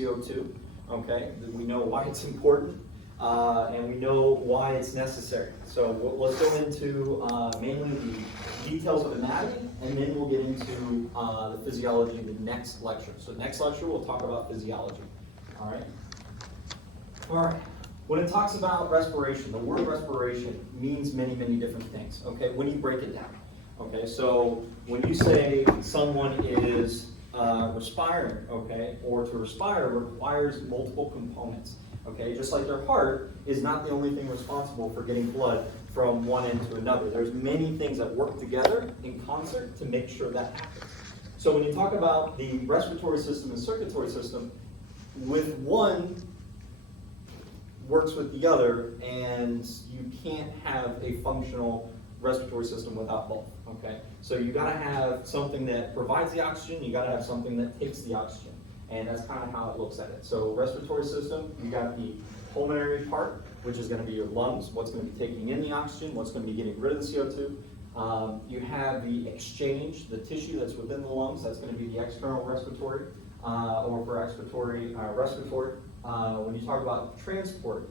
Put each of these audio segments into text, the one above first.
CO2, okay? We know why it's important, and we know why it's necessary. So let's go into mainly the details of anatomy, and then we'll get into the physiology in the next lecture. So next lecture, we'll talk about physiology, all right? All right. When it talks about respiration, the word respiration means many, many different things, okay, when you break it down. Okay, so when you say someone is respiring, okay, or to respire requires multiple components, okay, just like their heart is not the only thing responsible for getting blood from one end to another. There's many things that work together in concert to make sure that happens. So when you talk about the respiratory system and circulatory system, with one works with the other, and you can't have a functional respiratory system without both, okay? So you gotta have something that provides the oxygen, you gotta have something that takes the oxygen, and that's kind of how it looks at it. So respiratory system, you got the pulmonary part, which is gonna be your lungs, what's gonna be taking in the oxygen, what's gonna be getting rid of the CO2. You have the exchange, the tissue that's within the lungs, that's gonna be the external respiratory, or for respiratory. When you talk about transport,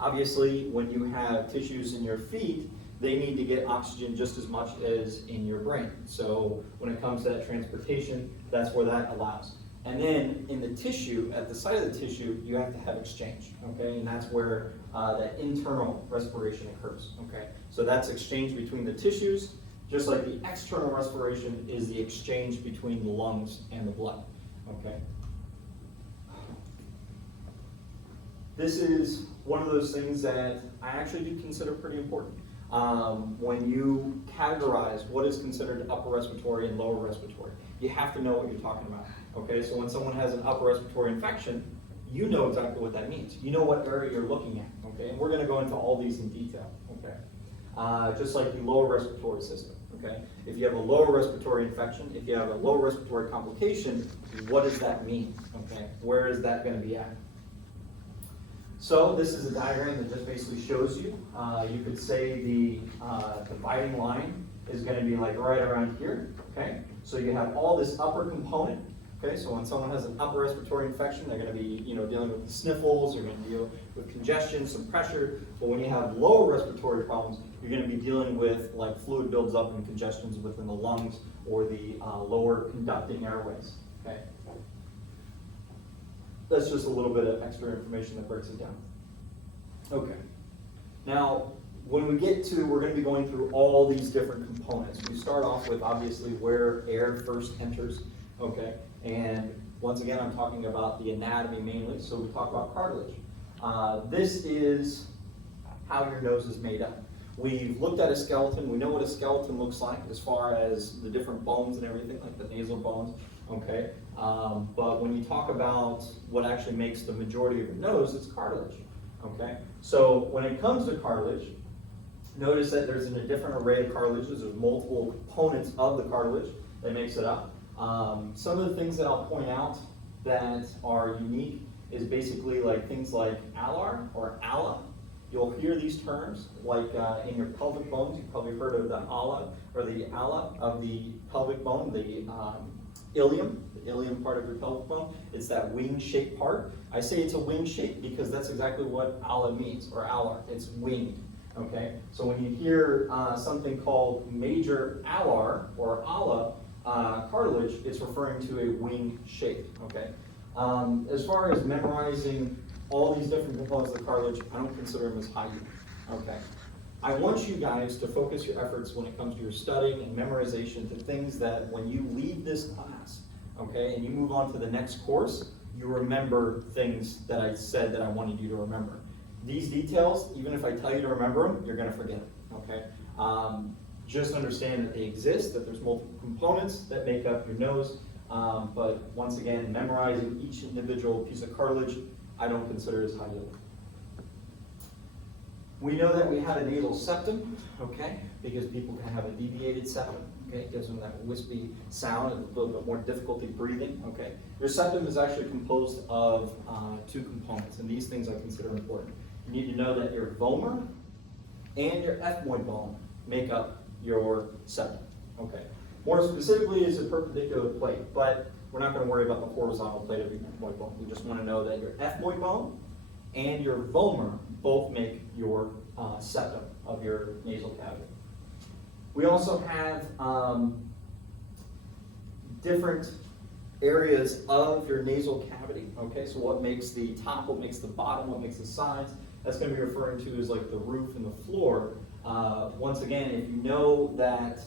obviously when you have tissues in your feet, they need to get oxygen just as much as in your brain. So when it comes to that transportation, that's where that allows. And then in the tissue, at the site of the tissue, you have to have exchange, okay? And that's where that internal respiration occurs, okay? So that's exchange between the tissues, just like the external respiration is the exchange between the lungs and the blood, okay? This is one of those things that I actually do consider pretty important. When you categorize what is considered upper respiratory and lower respiratory, you have to know what you're talking about. Okay, so when someone has an upper respiratory infection, you know exactly what that means. You know what area you're looking at. Okay, and we're going to go into all these in detail. Okay, just like the lower respiratory system. Okay, if you have a lower respiratory infection, if you have a lower respiratory complication, what does that mean? Okay, where is that going to be at? So this is a diagram that just basically shows you. You could say the dividing line is going to be like right around here. Okay, so you have all this upper component. Okay, so when someone has an upper respiratory infection, they're going to be, dealing with the sniffles. They're going to deal with congestion, some pressure. But when you have lower respiratory problems, you're going to be dealing with like fluid builds up and congestions within the lungs or the lower conducting airways. Okay. That's just a little bit of extra information that breaks it down. Okay. Now, when we get to, we're going to be going through all these different components. We start off with obviously where air first enters. Okay. And once again, I'm talking about the anatomy mainly. So we talk about cartilage. This is how your nose is made up. We've looked at a skeleton. We know what a skeleton looks like as far as the different bones and everything, like the nasal bones. Okay, but when you talk about what actually makes the majority of your nose, it's cartilage. Okay, so when it comes to cartilage, notice that there's a different array of cartilages. There's multiple components of the cartilage that makes it up. Some of the things that I'll point out that are unique is basically like things like alar or ala. You'll hear these terms like in your pelvic bones. You've probably heard of the ala or the ala of the pelvic bone, the ilium part of your pelvic bone. It's that wing-shaped part. I say it's a wing shape because that's exactly what ala means, or alar. It's winged. Okay. So when you hear something called major alar or ala cartilage, it's referring to a wing shape. Okay. As far as memorizing all these different components of the cartilage, I don't consider them as high yield. Okay. I want you guys to focus your efforts when it comes to your studying and memorization to things that when you leave this class, okay, and you move on to the next course, you remember things that I said that I wanted you to remember. These details, even if I tell you to remember them, you're going to forget them, okay? Just understand that they exist, that there's multiple components that make up your nose, but once again, memorizing each individual piece of cartilage, I don't consider as high yield. We know that we have a nasal septum, okay, because people can have a deviated septum, okay, it gives them that wispy sound and a little bit more difficulty breathing, okay. Your septum is actually composed of two components, and these things I consider important. You need to know that your vomer and your ethmoid bone make up your septum, okay. More specifically, it's a perpendicular plate, but we're not going to worry about the horizontal plate of your ethmoid bone. We just want to know that your ethmoid bone and your vomer both make your septum of your nasal cavity. We also have different areas of your nasal cavity, okay? So what makes the top, what makes the bottom, what makes the sides, that's going to be referring to as like the roof and the floor. Once again, if you know that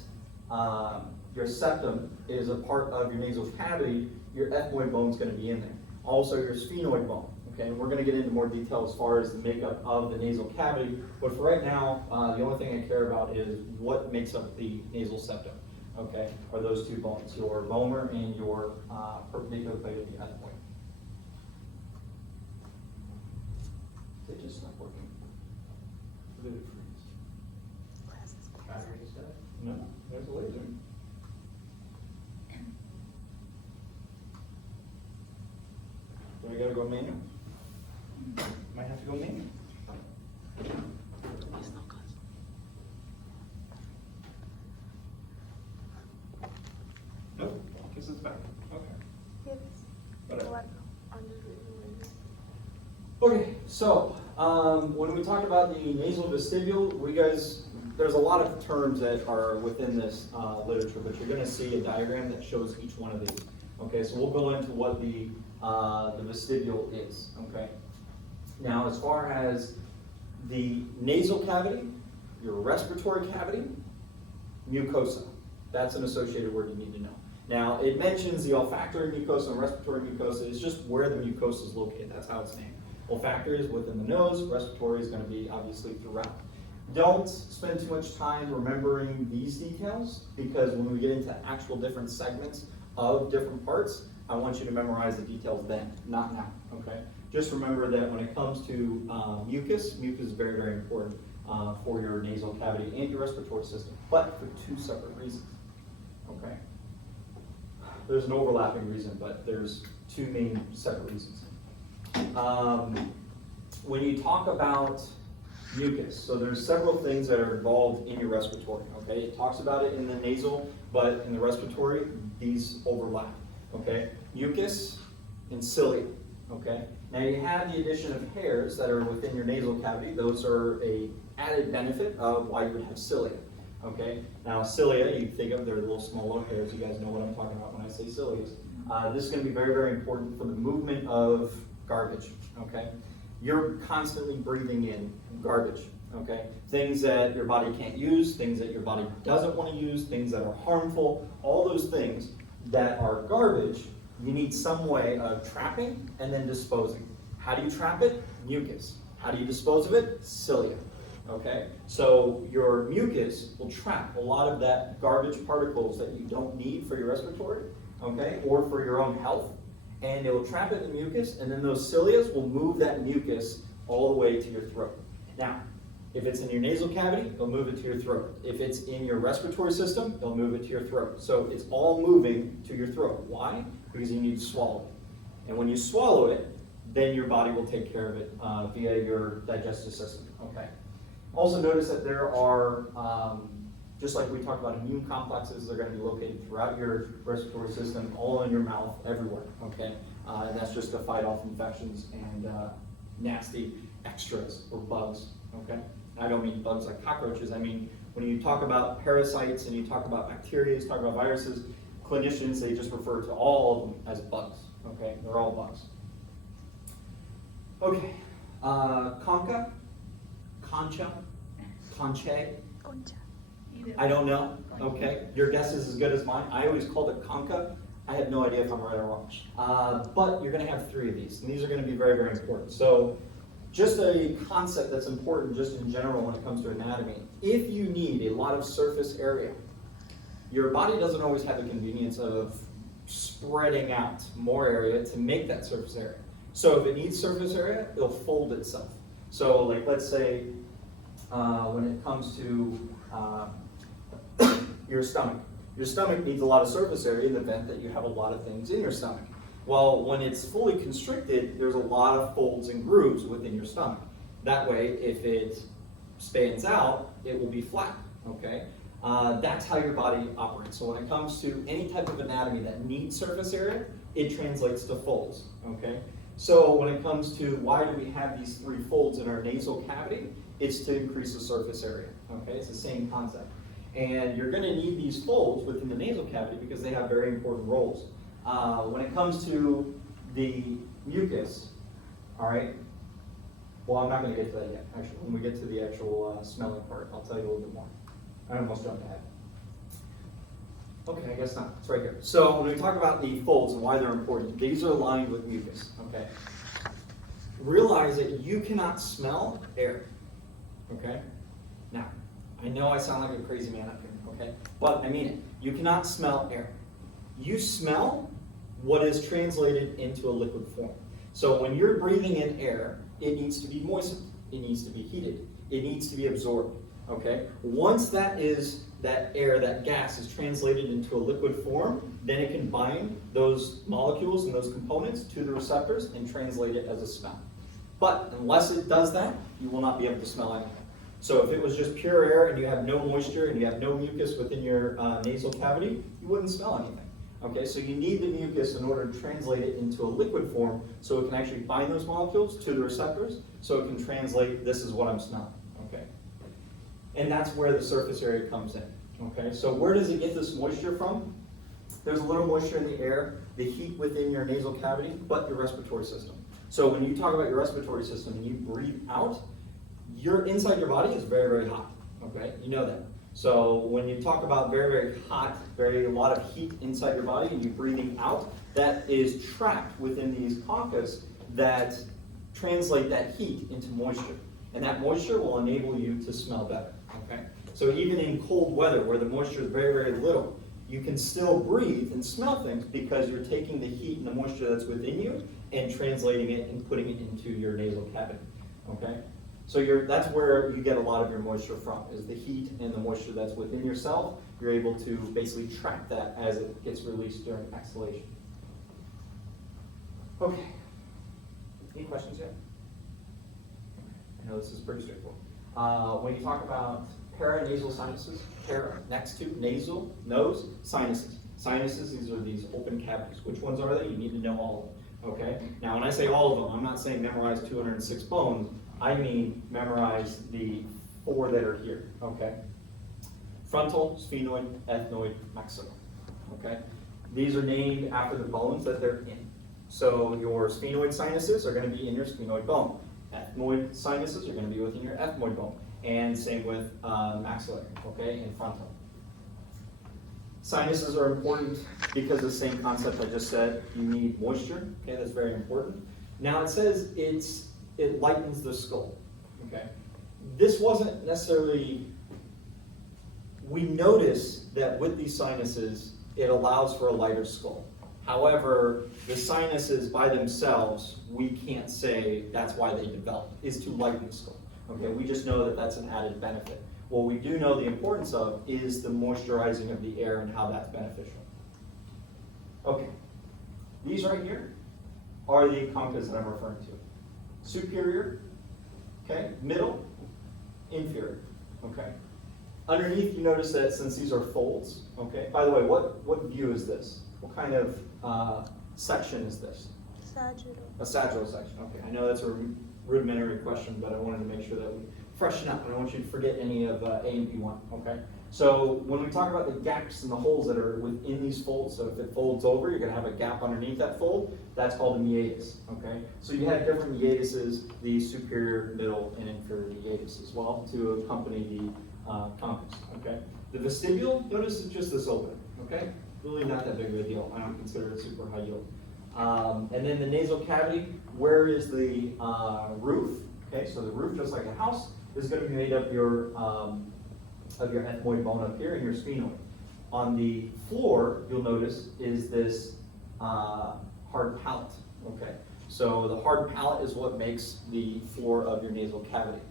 your septum is a part of your nasal cavity, your ethmoid bone is going to be in there. Also your sphenoid bone, okay? And we're going to get into more detail as far as the makeup of the nasal cavity, but for right now, the only thing I care about is what makes up the nasal septum. Okay, are those two bones, your vomer and your perpendicular plate of the ethmoid. Did it just stop working? Or did it freeze? Battery just died? No, there's a laser. Do I gotta go manual? Might have to go manual. Nope, guess it's back. Okay. Yes. Whatever. What? Okay, so when we talk about the nasal vestibule, there's a lot of terms that are within this literature, but you're going to see a diagram that shows each one of these. Okay, so we'll go into what the vestibule is. Okay. Now, as far as the nasal cavity, your respiratory cavity, mucosa. That's an associated word you need to know. Now, it mentions the olfactory mucosa and respiratory mucosa. It's just where the mucosa is located. That's how it's named. Olfactory is within the nose. Respiratory is going to be obviously throughout. Don't spend too much time remembering these details, because when we get into actual different segments of different parts, I want you to memorize the details then, not now, okay? Just remember that when it comes to mucus is very, very important for your nasal cavity and your respiratory system, but for two separate reasons, okay? There's an overlapping reason, but there's two main separate reasons. When you talk about mucus, so there's several things that are involved in your respiratory, okay? It talks about it in the nasal, but in the respiratory, these overlap, okay? Mucus and cilia, okay? Now you have the addition of hairs that are within your nasal cavity. Those are a added benefit of why you would have cilia, okay? Now cilia, you think of, they're little small little hairs. You guys know what I'm talking about when I say cilia. This is going to be very, very important for the movement of garbage, okay? You're constantly breathing in garbage, okay? Things that your body can't use, things that your body doesn't want to use, things that are harmful, all those things that are garbage, you need some way of trapping and then disposing. How do you trap it? Mucus. How do you dispose of it? Cilia, okay? So your mucus will trap a lot of that garbage particles that you don't need for your respiratory, okay, or for your own health, and it will trap it in the mucus, and then those cilia will move that mucus all the way to your throat. Now, if it's in your nasal cavity, it'll move it to your throat. If it's in your respiratory system, it'll move it to your throat. So it's all moving to your throat. Why? Because you need to swallow it. And when you swallow it, then your body will take care of it via your digestive system, okay? Also notice that there are, just like we talked about immune complexes, they're going to be located throughout your respiratory system, all in your mouth, everywhere, okay? And that's just to fight off infections and nasty extras or bugs, okay? I don't mean bugs like cockroaches. I mean, when you talk about parasites and you talk about bacteria, you talk about viruses, clinicians, they just refer to all of them as bugs, okay? They're all bugs. Okay, concha, conchae, I don't know, okay? Your guess is as good as mine. I always called it concha. I have no idea if I'm right or wrong. But you're gonna have three of these, and these are gonna be very, very important. So just a concept that's important just in general when it comes to anatomy. If you need a lot of surface area, your body doesn't always have the convenience of spreading out more area to make that surface area. So if it needs surface area, it'll fold itself. So like let's say when it comes to your stomach needs a lot of surface area in the event that you have a lot of things in your stomach. Well, when it's fully constricted, there's a lot of folds and grooves within your stomach. That way, if it spans out, it will be flat, okay? That's how your body operates. So when it comes to any type of anatomy that needs surface area, it translates to folds, okay? So when it comes to why do we have these 3 folds in our nasal cavity, it's to increase the surface area, okay? It's the same concept. And you're gonna need these folds within the nasal cavity because they have very important roles. When it comes to the mucus, all right, well, I'm not gonna get to that yet, actually. When we get to the actual smelling part, I'll tell you a little bit more. I almost jumped ahead. Okay, I guess not, it's right here. So when we talk about the folds and why they're important, these are lined with mucus, okay? Realize that you cannot smell air, okay? Now, I know I sound like a crazy man up here, okay? But I mean it. You cannot smell air. You smell what is translated into a liquid form. So when you're breathing in air, it needs to be moistened. It needs to be heated. It needs to be absorbed, okay? Once that air, that gas is translated into a liquid form, then it can bind those molecules and those components to the receptors and translate it as a smell. But unless it does that, you will not be able to smell anything. So if it was just pure air and you have no moisture and you have no mucus within your nasal cavity, you wouldn't smell anything. Okay, so you need the mucus in order to translate it into a liquid form so it can actually bind those molecules to the receptors so it can translate, this is what I'm smelling, okay? And that's where the surface area comes in, okay? So where does it get this moisture from? There's a little moisture in the air, the heat within your nasal cavity, but your respiratory system. So when you talk about your respiratory system and you breathe out, inside your body is very, very hot, okay? You know that. So when you talk about very, very hot, a lot of heat inside your body and you're breathing out, that is trapped within these conchas that translate that heat into moisture. And that moisture will enable you to smell better, okay? So even in cold weather where the moisture is very, very little, you can still breathe and smell things because you're taking the heat and the moisture that's within you and translating it and putting it into your nasal cavity, okay? So that's where you get a lot of your moisture from, is the heat and the moisture that's within yourself. You're able to basically trap that as it gets released during exhalation. Okay. Any questions yet? I know this is pretty straightforward. When you talk about paranasal sinuses, para, next to, nasal, nose, sinuses. Sinuses, these are these open cavities. Which ones are they? You need to know all of them, okay? Now when I say all of them, I'm not saying memorize 206 bones. I mean memorize the 4 that are here, okay? Frontal, sphenoid, ethmoid, maxilla, okay? These are named after the bones that they're in. So your sphenoid sinuses are going to be in your sphenoid bone. Ethmoid sinuses are going to be within your ethmoid bone. And same with maxillary, okay, and frontal. Sinuses are important because of the same concept I just said. You need moisture, okay, that's very important. Now it says it lightens the skull, okay? This wasn't necessarily, we notice that with these sinuses, it allows for a lighter skull. However, the sinuses by themselves, we can't say that's why they developed, is to lighten the skull, okay? We just know that that's an added benefit. What we do know the importance of is the moisturizing of the air and how that's beneficial. Okay, these right here are the conchas that I'm referring to. Superior, okay, middle, inferior, okay. Underneath, you notice that since these are folds, okay. By the way, what view is this? What kind of section is this? Sagittal. A sagittal section, okay. I know that's a rudimentary question, but I wanted to make sure that we freshen up. I don't want you to forget any of A and B1, okay. So when we talk about the gaps and the holes that are within these folds, so if it folds over, you're going to have a gap underneath that fold. That's called a meatus, okay? So you have different meatuses, the superior, middle, and inferior meatus as well to accompany the conchas, okay? The vestibule, notice it's just this opening, okay? Really not that big of a deal. I don't consider it super high yield. And then the nasal cavity, where is the roof? Okay, so the roof, just like a house, is going to be made of your ethmoid bone up here and your sphenoid. On the floor, you'll notice, is this hard palate, okay? So the hard palate is what makes the floor of your nasal cavity.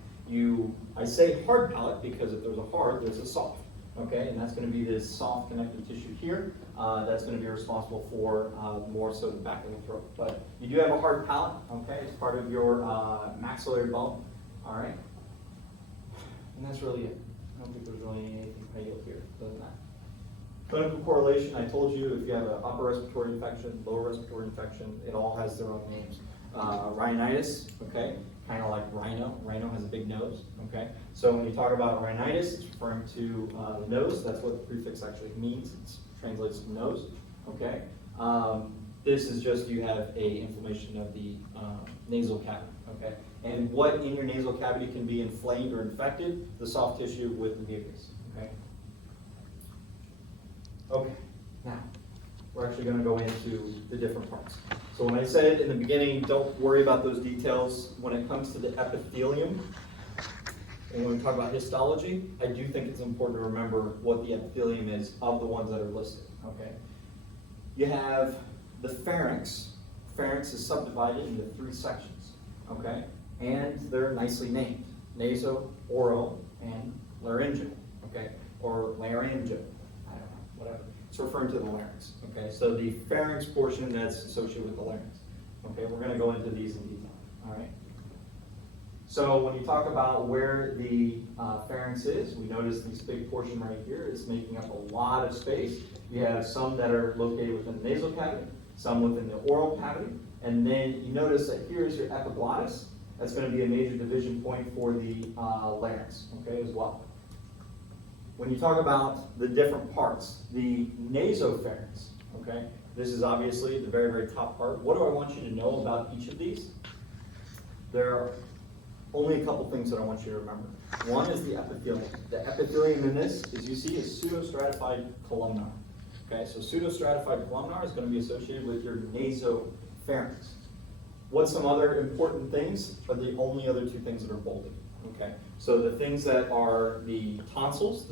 I say hard palate because if there's a hard, there's a soft, okay? And that's going to be this soft connective tissue here. That's going to be responsible for more so the back of the throat. But you do have a hard palate, okay? It's part of your maxillary bone, all right? And that's really it. I don't think there's really anything high yield here other than that. Clinical correlation, I told you, if you have an upper respiratory infection, lower respiratory infection, it all has their own names. Rhinitis, okay, kind of like rhino. Rhino has a big nose, okay? So when you talk about rhinitis, it's referring to the nose. That's what the prefix actually means. It translates to nose, okay? This is just you have a inflammation of the nasal cavity, okay? And what in your nasal cavity can be inflamed or infected? The soft tissue with the mucus, okay? Okay, now, we're actually going to go into the different parts. So when I said in the beginning, don't worry about those details, when it comes to the epithelium, and when we talk about histology, I do think it's important to remember what the epithelium is of the ones that are listed, okay? You have the pharynx. Pharynx is subdivided into 3 sections, okay? And they're nicely named, naso, oral, and laryngeal, okay? Or laryngeal. Whatever. It's referring to the larynx, okay? So the pharynx portion that's associated with the larynx, okay? We're going to go into these in detail, all right? So when you talk about where the pharynx is, we notice this big portion right here is making up a lot of space. You have some that are located within the nasal cavity, some within the oral cavity, and then you notice that here's your epiglottis. That's going to be a major division point for the larynx, okay, as well. When you talk about the different parts, the nasopharynx, okay, this is obviously the very, very top part. What do I want you to know about each of these? There are only a couple things that I want you to remember. One is the epithelium. The epithelium in this, as you see, is pseudostratified columnar. Okay, so pseudostratified columnar is going to be associated with your nasopharynx. What's some other important things are the only other 2 things that are bolded. Okay, so the things that are the tonsils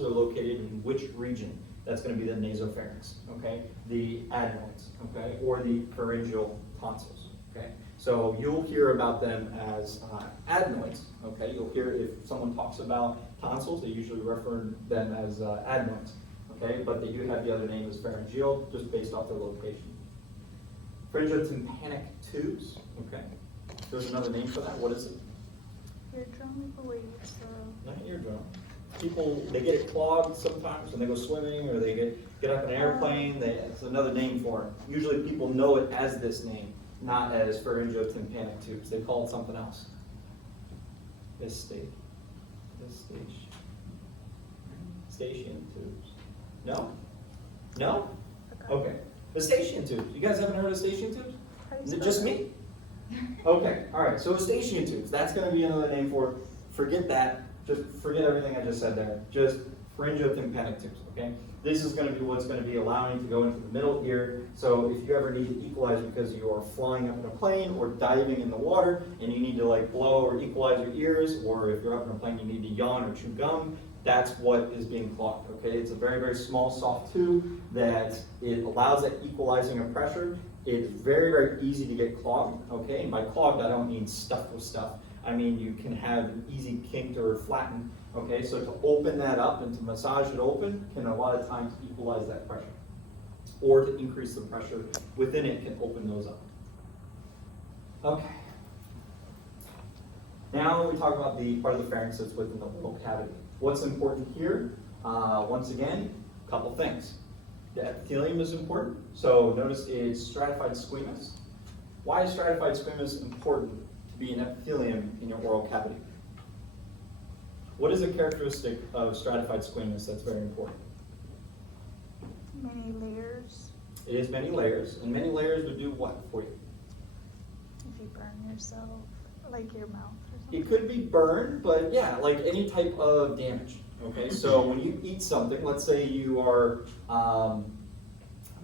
are located in which region? That's going to be the nasopharynx, okay? The adenoids, okay? Or the pharyngeal tonsils, okay? So you'll hear about them as adenoids, okay? You'll hear if someone talks about tonsils, they usually refer them as adenoids, okay? But they do have the other name as pharyngeal, just based off their location. Pharyngotympanic tubes, okay? There's another name for that. What is it? Eardrum, I believe, so. Not eardrum. People, they get it clogged sometimes when they go swimming or they get up in an airplane. It's another name for it. Usually people know it as this name, not as pharyngotympanic tubes. They call it something else. Eustachian tubes. No? No? Okay. Eustachian tubes. You guys haven't heard of Eustachian tubes? Is it just me? Okay, all right, so Eustachian tubes, that's going to be another name for it. Forget that, just forget everything I just said there. Just pharyngotympanic tubes, okay? This is going to be what's going to be allowing to go into the middle ear. So if you ever need to equalize because you are flying up in a plane or diving in the water and you need to like blow or equalize your ears, or if you're up in a plane you need to yawn or chew gum, that's what is being clogged, okay? It's a very, very small, soft tube that it allows that equalizing of pressure. It's very, very easy to get clogged, okay? And by clogged, I don't mean stuffed with stuff. I mean you can have an easy kinked or flattened, okay? So to open that up and to massage it open can a lot of times equalize that pressure. Or to increase the pressure within it can open those up. Okay. Now we talk about the part of the pharynx that's within the oral cavity. What's important here? Once again, a couple things. The epithelium is important. So notice it's stratified squamous. Why is stratified squamous important to be an epithelium in your oral cavity? What is a characteristic of stratified squamous that's very important? Many layers. It is many layers, and many layers would do what for you? If you burn yourself, like your mouth or something. It could be burned, but yeah, like any type of damage. Okay, so when you eat something, let's say you are, I'm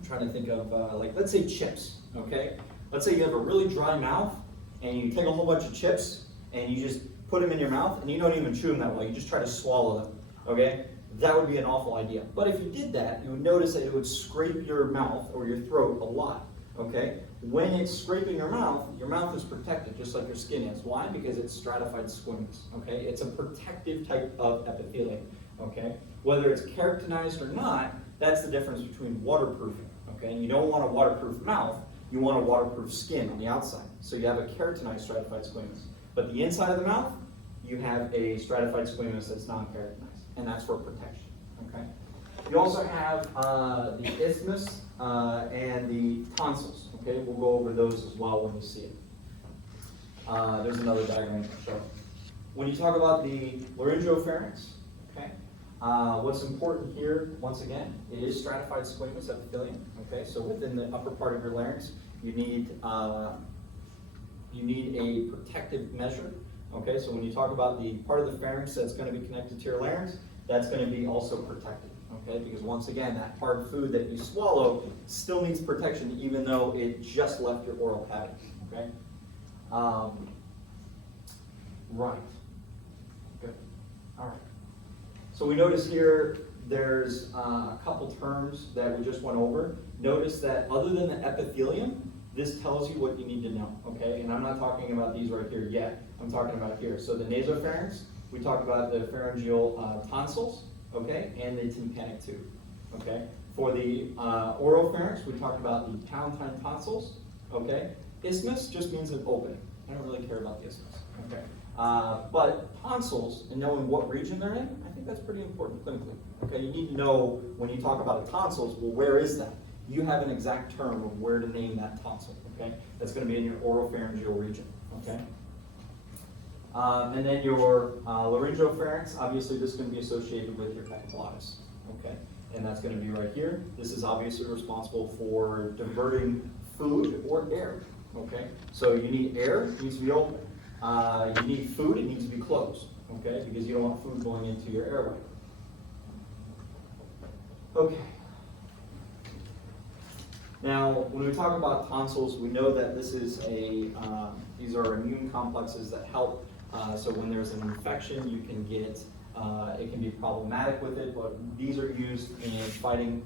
trying to think of, like, let's say chips, okay? Let's say you have a really dry mouth, and you take a whole bunch of chips, and you just put them in your mouth, and you don't even chew them that well, you just try to swallow them, okay? That would be an awful idea. But if you did that, you would notice that it would scrape your mouth or your throat a lot, okay? When it's scraping your mouth is protected, just like your skin is. Why? Because it's stratified squamous, okay? It's a protective type of epithelium, okay? Whether it's keratinized or not, that's the difference between waterproofing, okay? And you don't want a waterproof mouth, you want a waterproof skin on the outside. So you have a keratinized stratified squamous. But the inside of the mouth, you have a stratified squamous that's non-keratinized, and that's for protection, okay? You also have the isthmus and the tonsils. Okay, we'll go over those as well when we see it. There's another diagram to show. When you talk about the laryngopharynx, okay, what's important here, once again, it is stratified squamous epithelium. Okay, so within the upper part of your larynx, you need a protective measure. Okay, so when you talk about the part of the pharynx that's going to be connected to your larynx, that's going to be also protected. Okay, because once again, that hard food that you swallow still needs protection, even though it just left your oral cavity. Okay. Right. Good. All right. So we notice here there's a couple terms that we just went over. Notice that other than the epithelium, this tells you what you need to know. Okay, and I'm not talking about these right here yet. I'm talking about here. So the nasopharynx, we talked about the pharyngeal tonsils, okay, and the tympanic tube. Okay. For the oropharynx, we talked about the palatine tonsils. Okay. Isthmus just means an opening. I don't really care about the isthmus. Okay. But tonsils and knowing what region they're in, I think that's pretty important clinically. Okay. You need to know when you talk about the tonsils, well, where is that? You have an exact term of where to name that tonsil. Okay. That's going to be in your oropharyngeal region. Okay. And then your laryngopharynx, obviously this is going to be associated with your epiglottis. Okay. And that's going to be right here. This is obviously responsible for diverting food or air. Okay, so you need air, it needs to be open. You need food, it needs to be closed. Okay, because you don't want food going into your airway. Okay. Now, when we talk about tonsils, we know that this is these are immune complexes that help. So when there's an infection, you can get, it can be problematic with it, but these are used in fighting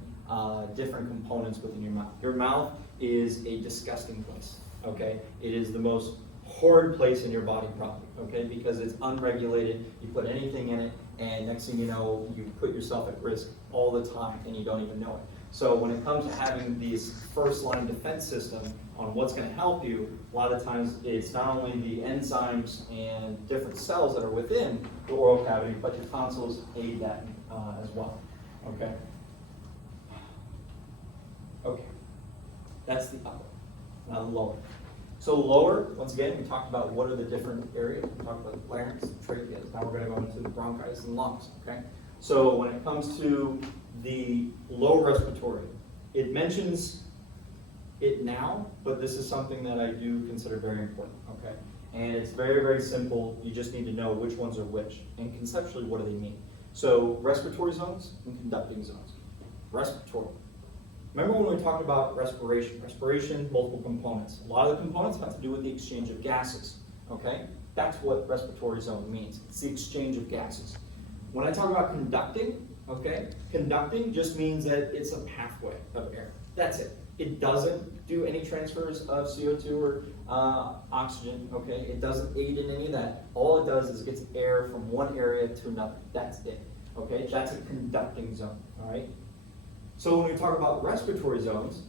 different components within your mouth. Your mouth is a disgusting place. Okay, it is the most horrid place in your body probably, okay, because it's unregulated. You put anything in it, and next thing you know, you put yourself at risk all the time, and you don't even know it. So when it comes to having these first-line defense system on what's going to help you, a lot of times it's not only the enzymes and different cells that are within the oral cavity, but your tonsils aid that as well, okay? Okay, that's the upper. Now the lower. So lower, once again, we talked about what are the different areas. We talked about the larynx, tracheas. Now we're going to go into the bronchitis and lungs. Okay. So when it comes to the lower respiratory, it mentions it now, but this is something that I do consider very important. Okay. And it's very, very simple. You just need to know which ones are which, and conceptually, what do they mean? So respiratory zones and conducting zones. Respiratory. Remember when we talked about respiration? Respiration, multiple components. A lot of the components have to do with the exchange of gases, okay? That's what respiratory zone means. It's the exchange of gases. When I talk about conducting, okay, conducting just means that it's a pathway of air. That's it. It doesn't do any transfers of CO2 or oxygen, okay? It doesn't aid in any of that. All it does is it gets air from one area to another. That's it, okay? That's a conducting zone, all right? So when we talk about respiratory zones,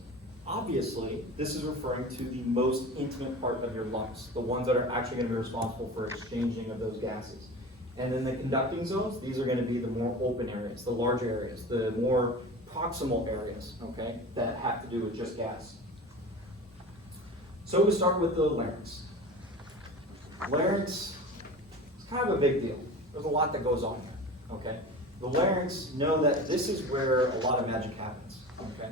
obviously this is referring to the most intimate part of your lungs, the ones that are actually going to be responsible for exchanging of those gases. And then the conducting zones, these are going to be the more open areas, the larger areas, the more proximal areas, okay, that have to do with just gas. So we start with the larynx. Larynx is kind of a big deal. There's a lot that goes on here, okay? The larynx, know that this is where a lot of magic happens, okay?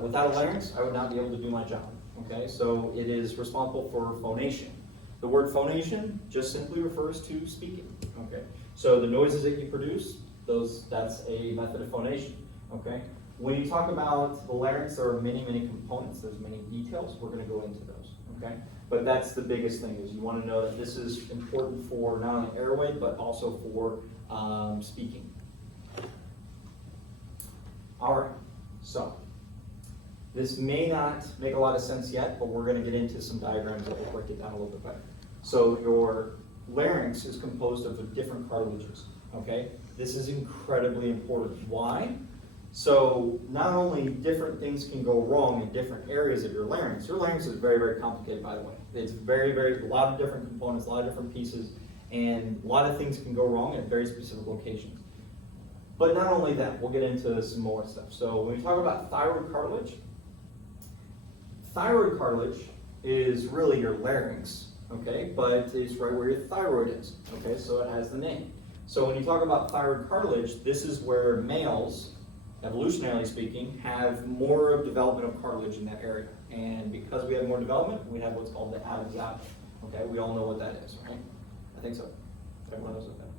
Without a larynx, I would not be able to do my job, okay? So it is responsible for phonation. The word phonation just simply refers to speaking, okay? So the noises that you produce, that's a method of phonation, okay? When you talk about the larynx, there are many, many components. There's many details. We're going to go into those, okay? But that's the biggest thing, is you want to know that this is important for not only airway, but also for speaking. All right, so this may not make a lot of sense yet, but we're going to get into some diagrams that will break it down a little bit better. So your larynx is composed of different cartilages, okay? This is incredibly important. Why? So not only different things can go wrong in different areas of your larynx is very, very complicated, by the way. It's a lot of different components, a lot of different pieces, and a lot of things can go wrong at very specific locations. But not only that, we'll get into some more stuff. So when we talk about thyroid cartilage is really your larynx, okay? But it's right where your thyroid is, okay? So it has the name. So when you talk about thyroid cartilage, this is where males, evolutionarily speaking, have more development of cartilage in that area. And because we have more development, we have what's called the Adam's apple. Okay, we all know what that is, right? I think so. Everyone knows what that is.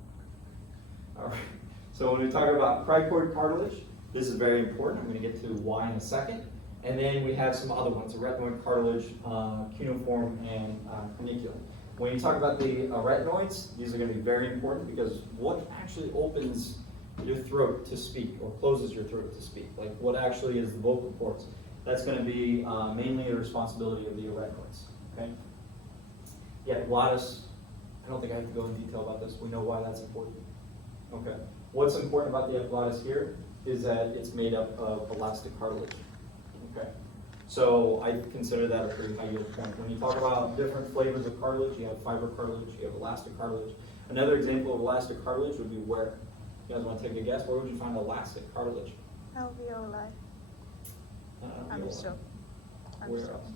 All right. So when we talk about cricoid cartilage, this is very important. I'm going to get to why in a second. And then we have some other ones, arytenoid cartilage, cuneiform, and cuniculum. When you talk about the arytenoids, these are going to be very important because what actually opens your throat to speak or closes your throat to speak, like what actually is the vocal cords, that's going to be mainly the responsibility of the arytenoids. Okay. Yeah, glottis. I don't think I have to go in detail about this. We know why that's important. Okay. What's important about the epiglottis here is that it's made up of elastic cartilage. Okay. So I consider that a pretty high yield point. When you talk about different flavors of cartilage, you have fiber cartilage, you have elastic cartilage. Another example of elastic cartilage would be where? You guys want to take a guess? Where would you find elastic cartilage? Alveoli. I'm alveoli. sure. Where sure. else?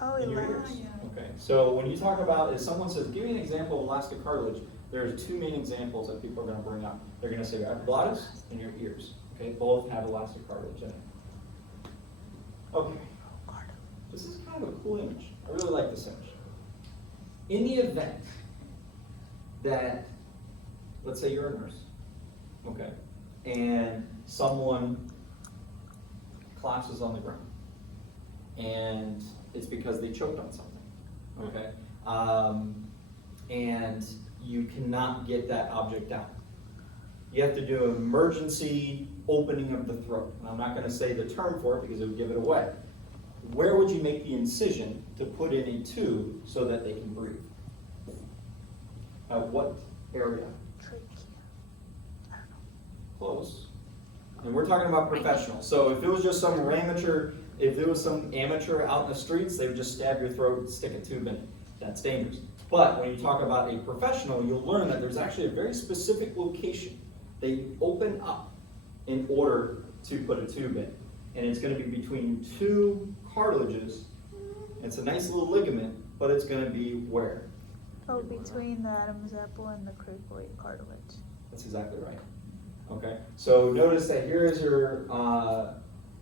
Oh, In your ears. elastic. Okay. So when you talk about, if someone says, give me an example of elastic cartilage, there's two main examples that people are going to bring up. They're going to say your epiglottis and your ears. Okay, both have elastic cartilage in it. Okay. This is kind of a cool image. I really like this image. In the event that, let's say you're a nurse, okay, and someone collapses on the ground, and it's because they choked on something, okay, and you cannot get that object out. You have to do an emergency opening of the throat. And I'm not going to say the term for it because it would give it away. Where would you make the incision to put in a tube so that they can breathe? What area? Trachea. I don't know. Close. And we're talking about professionals. So if it was just some amateur, if there was some amateur out in the streets, they would just stab your throat and stick a tube in it. That's dangerous. But when you talk about a professional, you'll learn that there's actually a very specific location they open up in order to put a tube in. And it's going to be between two cartilages. It's a nice little ligament, but it's going to be where? Oh, between the Adam's apple and the cricoid cartilage. That's exactly right. Okay, so notice that here is your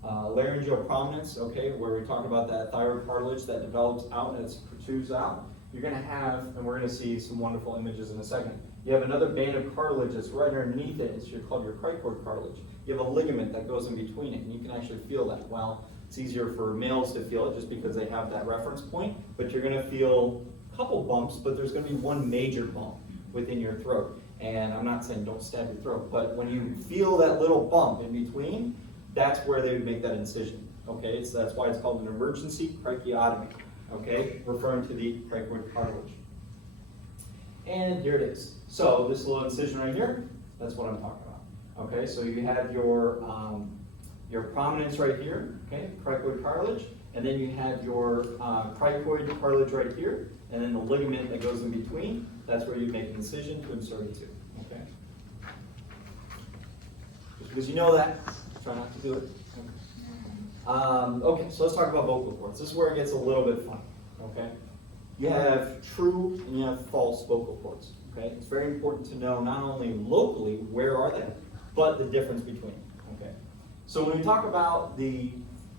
laryngeal prominence, okay, where we talk about that thyroid cartilage that develops out and it protrudes out. You're going to have, and we're going to see some wonderful images in a second, you have another band of cartilage that's right underneath it. It's called your cricoid cartilage. You have a ligament that goes in between it, and you can actually feel that. Well, it's easier for males to feel it just because they have that reference point, but you're going to feel a couple bumps, but there's going to be one major bump within your throat. And I'm not saying don't stab your throat, but when you feel that little bump in between, that's where they would make that incision. Okay, so that's why it's called an emergency criciotomy. Okay, referring to the cricoid cartilage. And here it is. So this little incision right here, that's what I'm talking about. Okay, so you have your prominence right here, okay, cricoid cartilage, and then you have your cricoid cartilage right here, and then the ligament that goes in between, that's where you make an incision to insert it to, okay? Just because you know that, try not to do it. Okay, so let's talk about vocal cords. This is where it gets a little bit funny, okay? You have true and you have false vocal cords, okay? It's very important to know not only locally, where are they, but the difference between them, okay? So when we talk about the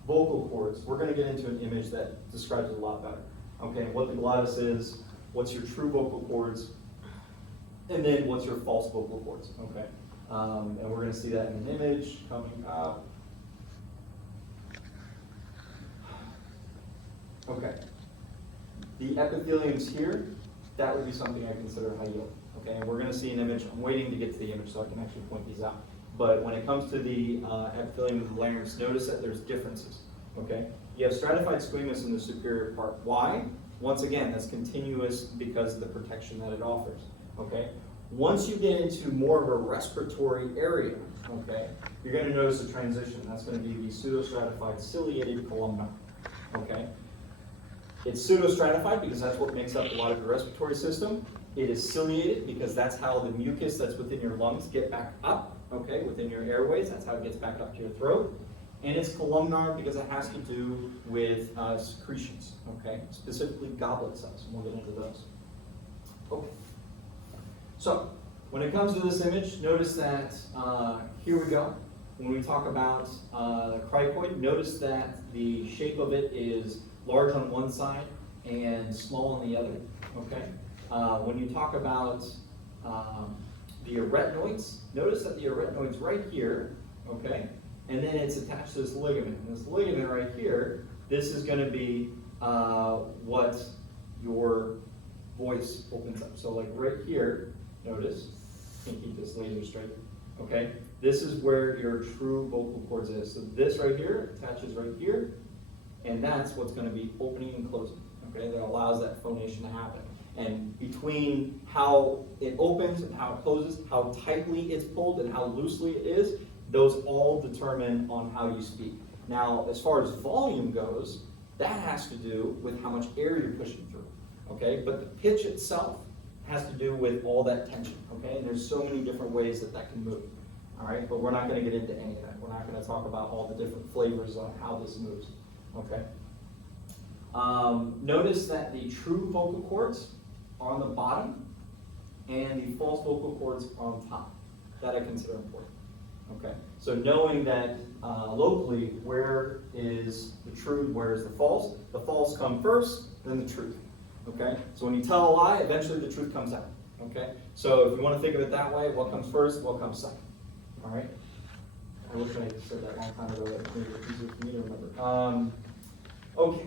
vocal cords, we're gonna get into an image that describes it a lot better, okay? What the glottis is, what's your true vocal cords, and then what's your false vocal cords, okay? And we're gonna see that in an image coming up. Okay. The epithelium's here, that would be something I consider high yield. Okay, and we're going to see an image. I'm waiting to get to the image so I can actually point these out. But when it comes to the epithelium of the larynx, notice that there's differences. Okay, you have stratified squamous in the superior part. Why? Once again, that's continuous because of the protection that it offers. Okay, once you get into more of a respiratory area, okay, you're going to notice a transition. That's going to be the pseudostratified ciliated columna. Okay. It's pseudostratified because that's what makes up a lot of the respiratory system, It is ciliated because that's how the mucus that's within your lungs get back up, okay, within your airways. That's how it gets back up to your throat. And it's columnar because it has to do with secretions, okay, specifically goblet cells, and we'll get into those. Okay. So, when it comes to this image, notice that, here we go. When we talk about the cricoid, notice that the shape of it is large on one side and small on the other, okay? When you talk about the arytenoids, notice that the arytenoid's right here, okay? And then it's attached to this ligament. And this ligament right here, this is going to be what your voice opens up. So like right here, notice, can't keep this laser straight, okay? This is where your true vocal cords is. So this right here attaches right here, and that's what's going to be opening and closing, okay? That allows that phonation to happen. And between how it opens and how it closes, how tightly it's pulled and how loosely it is, those all determine on how you speak. Now, as far as volume goes, that has to do with how much air you're pushing through, okay? But the pitch itself has to do with all that tension, okay? And there's so many different ways that that can move, all right? But we're not going to get into any of that. We're not going to talk about all the different flavors on how this moves, okay? Notice that the true vocal cords are on the bottom and the false vocal cords are on top. That I consider important. Okay, so knowing that locally, where is the truth, where is the false come first, then the truth. Okay, so when you tell a lie, eventually the truth comes out. Okay, so if you want to think of it that way, what comes first, what comes second. All right, I wish I had said that a long time ago, that made it easier for me to remember. Okay,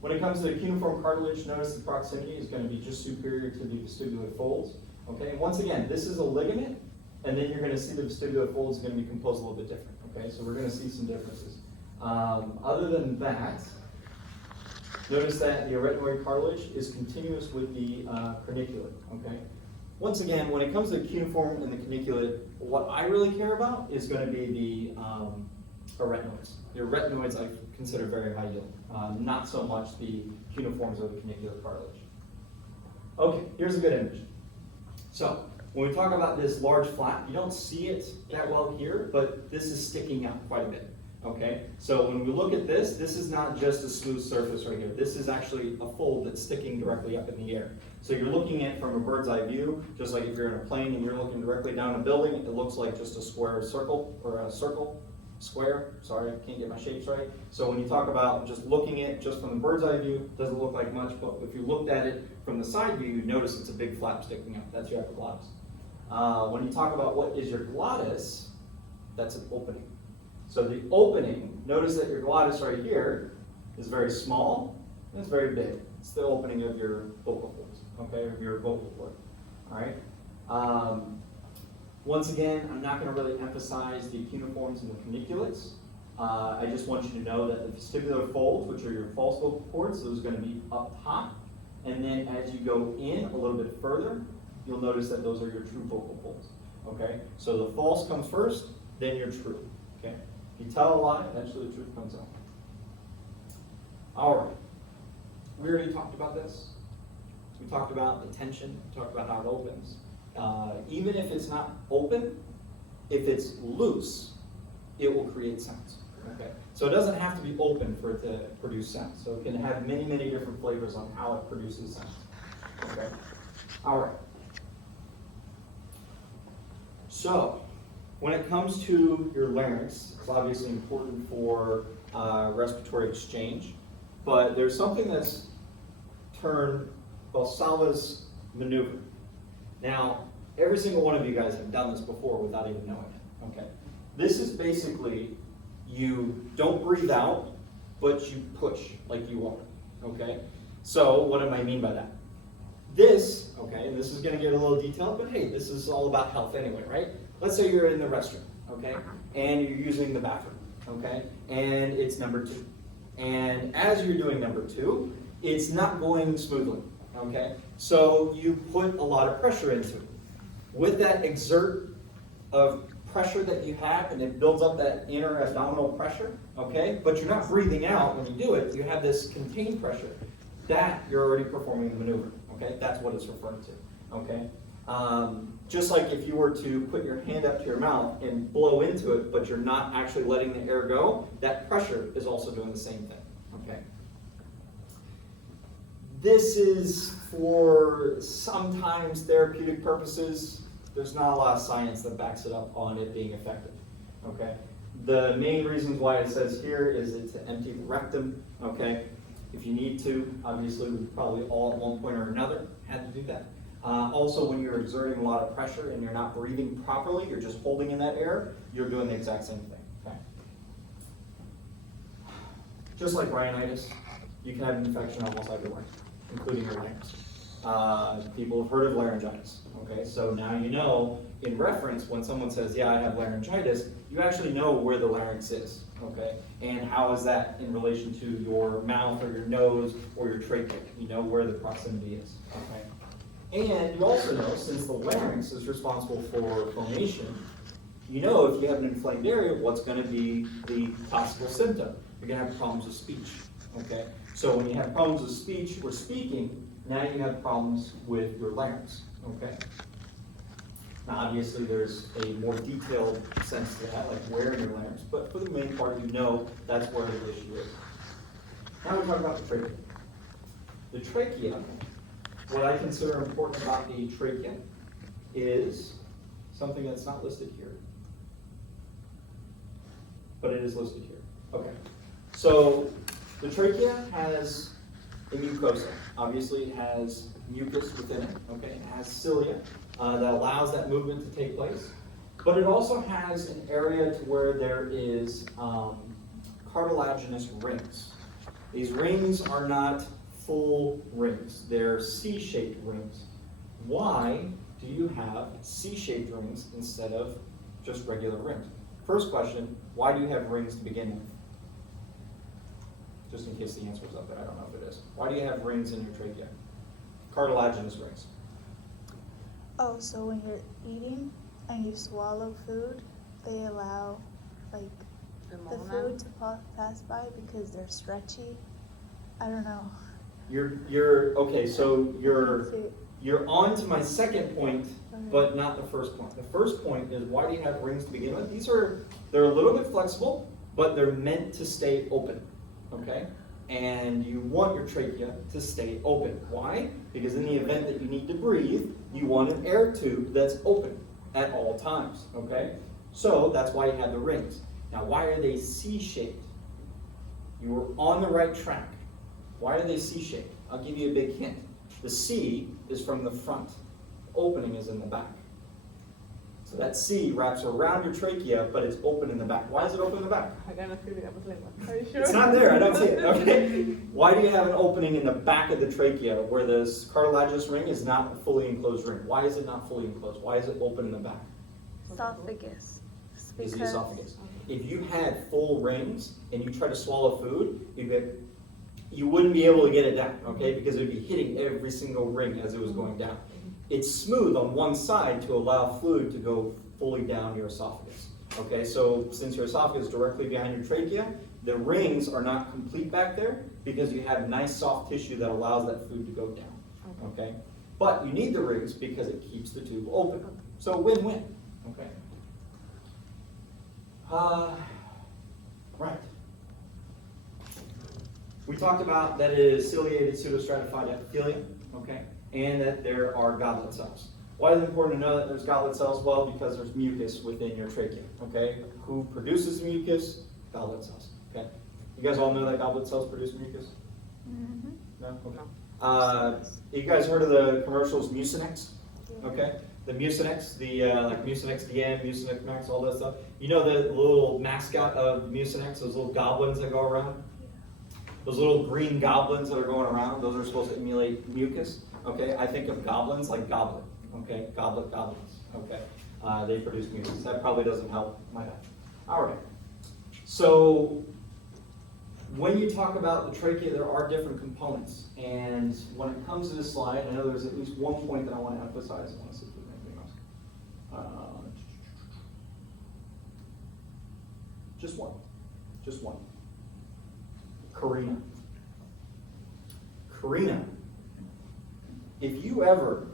when it comes to the cuneiform cartilage, notice the proximity is going to be just superior to the vestibular folds. Okay, and once again, this is a ligament. And then you're going to see the vestibular folds are going to be composed a little bit different, okay? So we're going to see some differences. Other than that, notice that the arytenoid cartilage is continuous with the corniculate, okay? Once again, when it comes to the cuneiform and the corniculate, what I really care about is going to be the arytenoids. The arytenoids I consider very high yield, not so much the cuneiforms or the cornicular cartilage. Okay, here's a good image. So, when we talk about this large flap, you don't see it that well here, but this is sticking out quite a bit, okay? So when we look at this, this is not just a smooth surface right here. This is actually a fold that's sticking directly up in the air. So you're looking at it from a bird's eye view, just like if you're in a plane and you're looking directly down a building, it looks like just a square circle, or a square, sorry, I can't get my shapes right. So when you talk about just looking at it just from the bird's eye view, it doesn't look like much, but if you looked at it from the side view, you notice it's a big flap sticking up. That's your epiglottis. When you talk about what is your glottis, that's an opening. So the opening, notice that your glottis right here is very small and it's very big. It's the opening of your vocal cords, okay, of your vocal cord, all right? Once again, I'm not going to really emphasize the cuneiforms and the corniculates. I just want you to know that the vestibular folds, which are your false vocal cords, those are going to be up top. And then as you go in a little bit further, you'll notice that those are your true vocal folds, okay? So the false comes first, then your true, okay? If you tell a lie, eventually the truth comes out. All right, we already talked about this. We talked about the tension, we talked about how it opens. Even if it's not open, if it's loose, it will create sounds, okay? So it doesn't have to be open for it to produce sounds. So it can have many, many different flavors on how it produces sounds, okay? All right. So, when it comes to your larynx, it's obviously important for respiratory exchange, but there's something that's termed Valsalva's maneuver. Now, every single one of you guys have done this before without even knowing it, okay? This is basically, you don't breathe out, but you push like you are, okay? So, what do I mean by that? This, okay, and this is going to get a little detailed, but hey, this is all about health anyway, right? Let's say you're in the restroom, okay, and you're using the bathroom, okay, and it's number 2. And as you're doing number 2, it's not going smoothly, okay? So you put a lot of pressure into it. With that exert of pressure that you have, and it builds up that inner abdominal pressure, okay, but you're not breathing out when you do it, you have this contained pressure. That you're already performing the maneuver. okay? That's what it's referring to, okay? Just like if you were to put your hand up to your mouth and blow into it, but you're not actually letting the air go, that pressure is also doing the same thing, okay? This is for sometimes therapeutic purposes. There's not a lot of science that backs it up on it being effective, okay? The main reasons why it says here is it's to empty the rectum, okay? If you need to, obviously we probably all at one point or another had to do that. Also, when you're exerting a lot of pressure and you're not breathing properly, you're just holding in that air, you're doing the exact same thing, okay? Just like rhinitis, you can have an infection almost everywhere, including your larynx. People have heard of laryngitis, okay? So now you know, in reference, when someone says, yeah, I have laryngitis, you actually know where the larynx is, okay? And how is that in relation to your mouth or your nose or your trachea? You know where the proximity is, okay? And you also know, since the larynx is responsible for phonation, you know if you have an inflamed area, what's going to be the possible symptom. You're going to have problems with speech, okay? So when you have problems with speech or speaking, now you have problems with your larynx, okay? Now obviously there's a more detailed sense to that, like where in your larynx, but for the main part you know that's where the issue is. Now we're talking about the trachea. The trachea, what I consider important about the trachea is something that's not listed here, but it is listed here. Okay, so the trachea has a mucosa. Obviously it has mucus within it, okay? It has cilia that allows that movement to take place. But it also has an area to where there is cartilaginous rings. These rings are not full rings. They're C-shaped rings. Why do you have C-shaped rings instead of just regular rings? First question, why do you have rings to begin with? Just in case the answer is up there, I don't know if it is. Why do you have rings in your trachea? Cartilaginous rings. Oh, so when you're eating and you swallow food, they allow like the food to pass by because they're stretchy. I don't know. You're okay. So you're on to my second point, but not the first point. The first point is why do you have rings to begin with? They're a little bit flexible, but they're meant to stay open. Okay? And you want your trachea to stay open. Why? Because in the event that you need to breathe, you want an air tube that's open at all times. Okay? So that's why you have the rings. Now, why are they C-shaped? You were on the right track. Why are they C-shaped? I'll give you a big hint. The C is from the front. The opening is in the back. So that C wraps around your trachea, but it's open in the back. Why is it open in the back? I got a feeling I was like, are you sure? It's not there, I don't see it, okay? Why do you have an opening in the back of the trachea where this cartilaginous ring is not a fully enclosed ring? Why is it not fully enclosed? Why is it open in the back? Esophagus. Is the esophagus. If you had full rings and you try to swallow food, you wouldn't be able to get it down, okay? Because it would be hitting every single ring as it was going down. It's smooth on one side to allow fluid to go fully down your esophagus. Okay, so since your esophagus is directly behind your trachea, the rings are not complete back there because you have nice soft tissue that allows that food to go down. Okay, but you need the rings because it keeps the tube open. So win-win. Okay. Right. We talked about that it is ciliated pseudostratified epithelium. Okay. And that there are goblet cells. Why is it important to know that there's goblet cells? Well, because there's mucus within your trachea, okay? Who produces mucus? Goblet cells, okay? You guys all know that goblet cells produce mucus? Mm-hmm. No? Okay. You guys heard of the commercials Mucinex? Okay? The Mucinex, like Mucinex DM, Mucinex Max, all that stuff. You know the little mascot of Mucinex, those little goblins that go around? Those little green goblins that are going around, those are supposed to emulate mucus. Okay, I think of goblins like goblet. Okay, goblins. Okay, they produce mucus. That probably doesn't help. My bad. All right. So when you talk about the trachea, there are different components. And when it comes to this slide, I know there's at least one point that I want to emphasize. I want to see if there's anything else. Just one. Just one. Carina. if you ever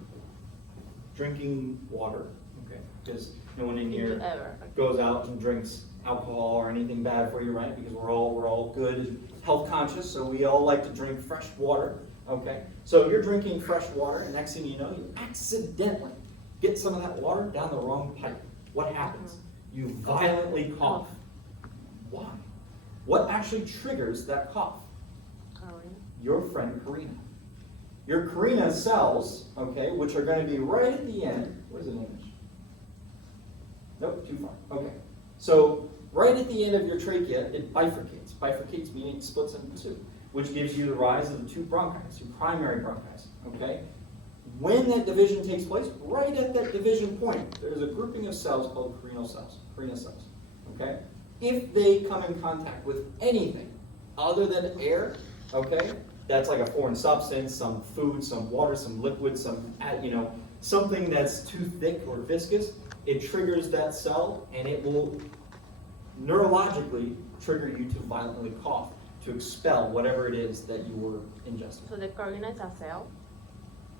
drinking water, okay, because no one in here goes out and drinks alcohol or anything bad for you, right? Because we're all good and health conscious, so we all like to drink fresh water, okay? So you're drinking fresh water, and next thing you know, you accidentally get some of that water down the wrong pipe. What happens? You violently cough. Why? What actually triggers that cough? Your friend Karina. Your Karina cells, okay, which are going to be right at the end. Where's an image? Nope, too far. Okay. So right at the end of your trachea, it bifurcates. Bifurcates meaning it splits into two, which gives you the rise of the two bronchi, two primary bronchi. Okay. When that division takes place, right at that division point, there's a grouping of cells called Karina cells. Okay. If they come in contact with anything other than air, okay, that's like a foreign substance, some food, some water, some liquid, something that's too thick or viscous, it triggers that cell, and it will neurologically trigger you to violently cough, to expel whatever it is that you were ingesting. So the carina is a cell?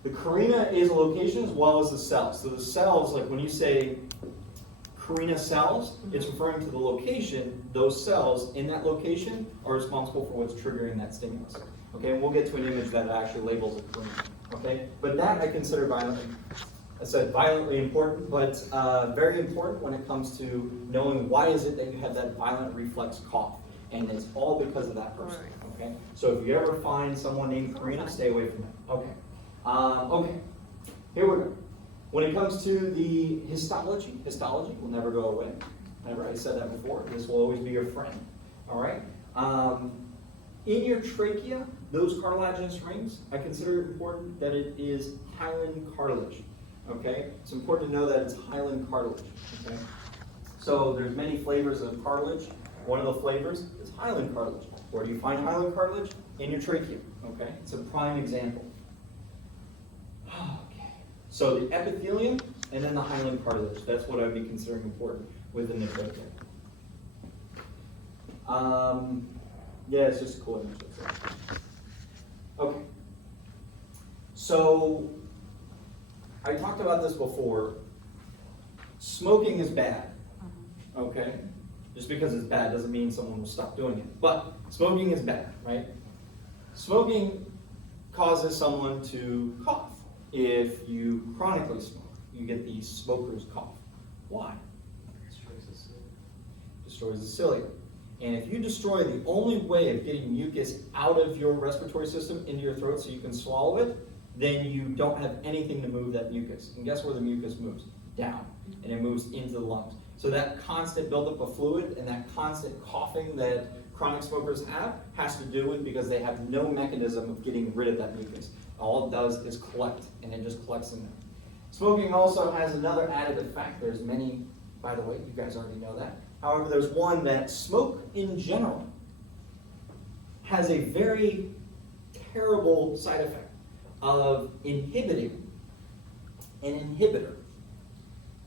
The carina is a location as well as the cells. So the cells, like when you say carina cells, it's referring to the location. Those cells in that location are responsible for what's triggering that stimulus. Okay, and we'll get to an image that actually labels a carina. Okay, but that I consider violently. I said violently important, but very important when it comes to knowing why is it that you have that violent reflex cough, and it's all because of that person. Okay, so if you ever find someone named Karina, stay away from them. Okay, okay, here we go. When it comes to the histology will never go away. Never. I said that before. This will always be your friend. All right. In your trachea, those cartilaginous rings, I consider it important that it is hyaline cartilage. Okay, it's important to know that it's hyaline cartilage. Okay, so there's many flavors of cartilage. One of the flavors is hyaline cartilage. Where do you find hyaline cartilage? In your trachea. Okay, it's a prime example. Okay, so the epithelium and then the hyaline cartilage. That's what I would be considering important within the trachea. Yeah, it's just a cool image. Okay, so I talked about this before. Smoking is bad, okay? Just because it's bad doesn't mean someone will stop doing it. But smoking is bad, right? Smoking causes someone to cough. If you chronically smoke, you get the smoker's cough. Why? Destroys the cilia. And if you destroy the only way of getting mucus out of your respiratory system into your throat so you can swallow it, then you don't have anything to move that mucus. And guess where the mucus moves? Down. And it moves into the lungs. So that constant buildup of fluid and that constant coughing that chronic smokers have has to do with because they have no mechanism of getting rid of that mucus. All it does is collect, and it just collects in there. Smoking also has another added effect. There's many, by the way, you guys already know that. However, there's one that smoke in general has a very terrible side effect of inhibiting an inhibitor.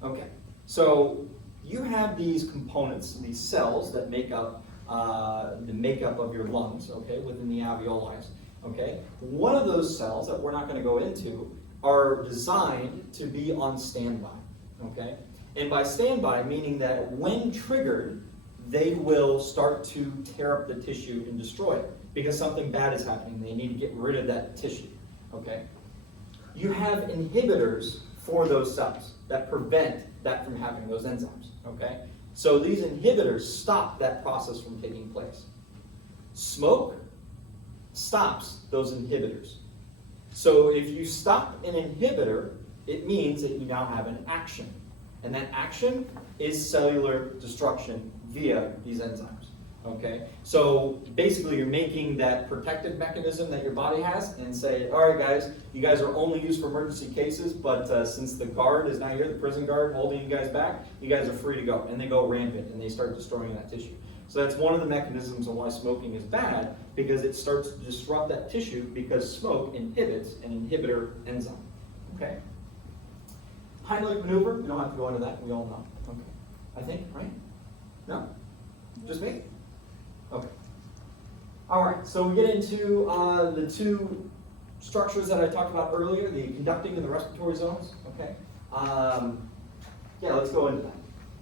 Okay, so you have these components, these cells that make up the makeup of your lungs, okay, within the alveoli, okay? One of those cells that we're not going to go into are designed to be on standby, okay? And by standby, meaning that when triggered, they will start to tear up the tissue and destroy it because something bad is happening. They need to get rid of that tissue, okay? You have inhibitors for those cells that prevent that from happening, those enzymes, okay? So these inhibitors stop that process from taking place. Smoke stops those inhibitors. So if you stop an inhibitor, it means that you now have an action. And that action is cellular destruction via these enzymes, okay? So basically you're making that protective mechanism that your body has and say, all right guys, you guys are only used for emergency cases, but since the guard is now here, the prison guard holding you guys back, you guys are free to go. And they go rampant and they start destroying that tissue. So that's one of the mechanisms of why smoking is bad, because it starts to disrupt that tissue because smoke inhibits an inhibitor enzyme, okay? Heimlich maneuver, we don't have to go into that, we all know. Okay. I think, right? No? Just me? Okay. All right, so we get into the two structures that I talked about earlier, the conducting and the respiratory zones, okay? Yeah, let's go into that.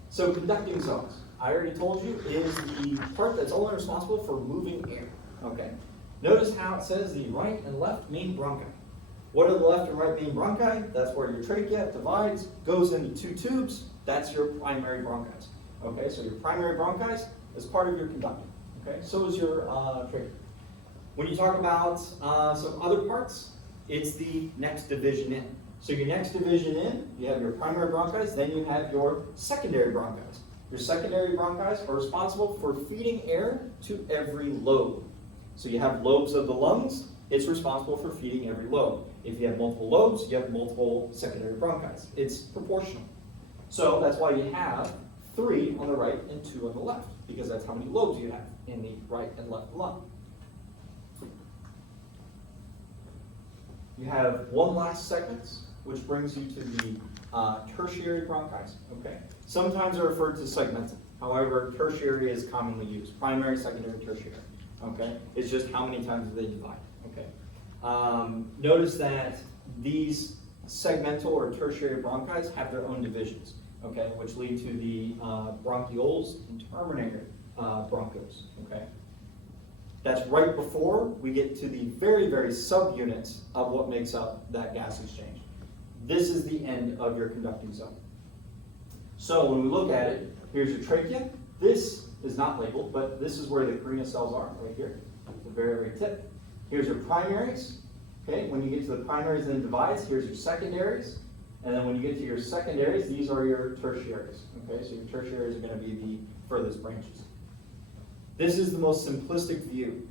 So conducting zones, I already told you, is the part that's only responsible for moving air, okay? Notice how it says the right and left main bronchi. What are the left and right main bronchi? That's where your trachea divides, goes into two tubes. That's your primary bronchi. Okay, so your primary bronchi is part of your conducting. Okay, so is your trachea. When you talk about some other parts, it's the next division in. So your next division in, you have your primary bronchi, then you have your secondary bronchi. Your secondary bronchi are responsible for feeding air to every lobe. So you have lobes of the lungs, it's responsible for feeding every lobe. If you have multiple lobes, you have multiple secondary bronchi. It's proportional. So that's why you have 3 on the right and 2 on the left, because that's how many lobes you have in the right and left lung. You have one last segment, which brings you to the tertiary bronchi. Okay. Sometimes they're referred to segmented. However, tertiary is commonly used. Primary, secondary, tertiary. Okay. It's just how many times do they divide. Okay. Notice that these segmental or tertiary bronchi have their own divisions. Okay, which lead to the bronchioles and terminator bronchioles. Okay. That's right before we get to the very, very subunits of what makes up that gas exchange. This is the end of your conducting zone. So when we look at it, here's your trachea. This is not labeled, but this is where the carina cells are, right here, at the very, very tip. Here's your primaries. Okay, when you get to the primaries and divides, here's your secondaries. And then when you get to your secondaries, these are your tertiaries. Okay, so your tertiaries are going to be the furthest branches. This is the most simplistic view.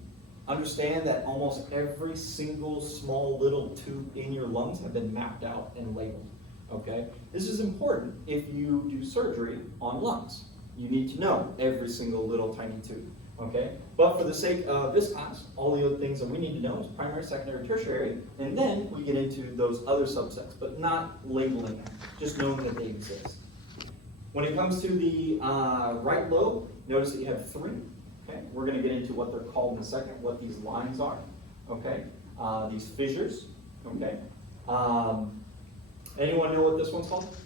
Understand that almost every single small little tube in your lungs have been mapped out and labeled. Okay, this is important if you do surgery on lungs. You need to know every single little tiny tube. Okay, but for the sake of this class, all the other things that we need to know is primary, secondary, tertiary, and then we get into those other subsets, but not labeling them, just knowing that they exist. When it comes to the right lobe, notice that you have 3. Okay, we're going to get into what they're called in a second, what these lines are. Okay, these fissures. Okay, anyone know what this one's called?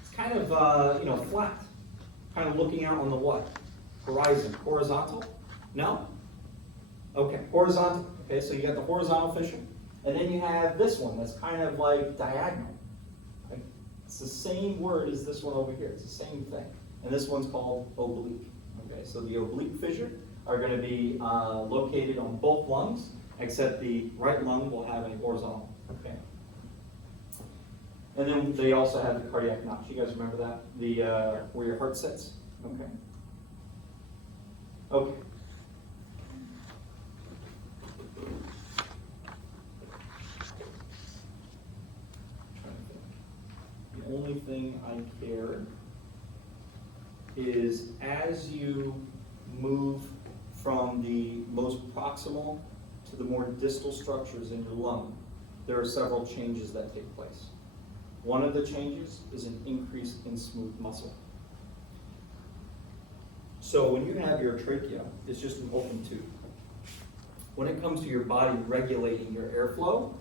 It's kind of flat, kind of looking out on the what? Horizon. Horizontal? No? Okay, horizontal. Okay, so you got the horizontal fissure, and then you have this one that's kind of like diagonal. Right? It's the same word as this one over here. It's the same thing. And this one's called oblique. Okay, so the oblique fissure are going to be located on both lungs, except the right lung will have a horizontal. Okay. And then they also have the cardiac notch. You guys remember that? The where your heart sits? Okay. Okay. The only thing I care is as you move from the most proximal to the more distal structures in your lung, there are several changes that take place. One of the changes is an increase in smooth muscle. So when you have your trachea, it's just an open tube. When it comes to your body regulating your airflow,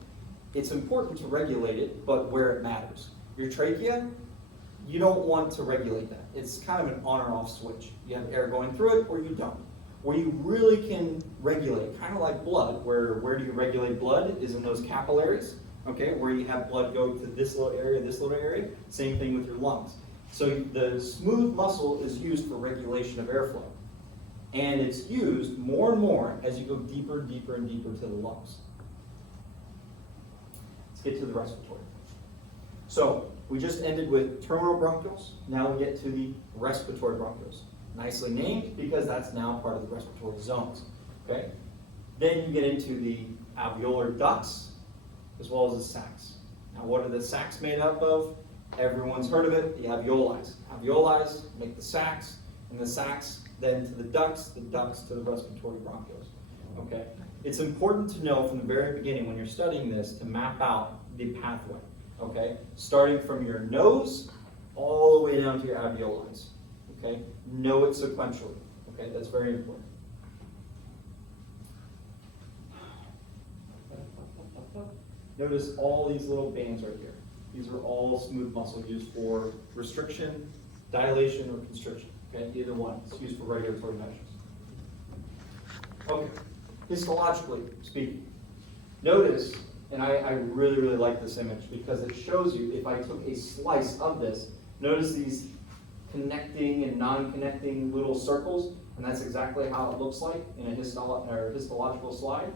it's important to regulate it, but where it matters. Your trachea, you don't want to regulate that. It's kind of an on or off switch. You have air going through it or you don't. Where you really can regulate, kind of like blood, where do you regulate blood is in those capillaries, okay, where you have blood go to this little area, same thing with your lungs. So the smooth muscle is used for regulation of airflow. And it's used more and more as you go deeper, deeper, and deeper to the lungs. Let's get to the respiratory. So we just ended with terminal bronchioles. Now we get to the respiratory bronchioles. Nicely named because that's now part of the respiratory zones. Okay? Then you get into the alveolar ducts as well as the sacs. Now what are the sacs made up of? Everyone's heard of it, the alveoli. Alveoli make the sacs, and the sacs then to the ducts to the respiratory bronchioles. Okay? It's important to know from the very beginning when you're studying this to map out the pathway. Okay? Starting from your nose all the way down to your alveoli. Okay? Know it sequentially. Okay? That's very important. Notice all these little bands right here. These are all smooth muscle used for restriction, dilation, or constriction. Okay, either one. It's used for regulatory measures. Okay, histologically speaking, notice, and I really, really like this image because it shows you, if I took a slice of this, notice these connecting and non-connecting little circles, and that's exactly how it looks like in a histological slide.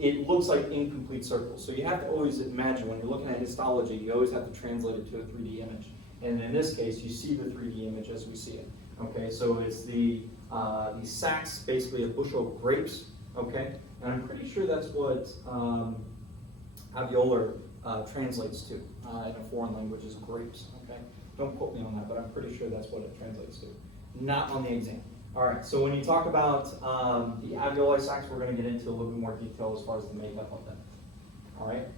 It looks like incomplete circles. So you have to always imagine, when you're looking at histology, you always have to translate it to a 3D image. And in this case, you see the 3D image as we see it. Okay, so it's the sacs, basically a bushel of grapes. Okay, and I'm pretty sure that's what alveolar translates to in a foreign language is grapes. Okay, don't quote me on that, but I'm pretty sure that's what it translates to. Not on the exam. All right, so when you talk about the alveoli sacs, we're going to get into a little bit more detail as far as the makeup of them. All right.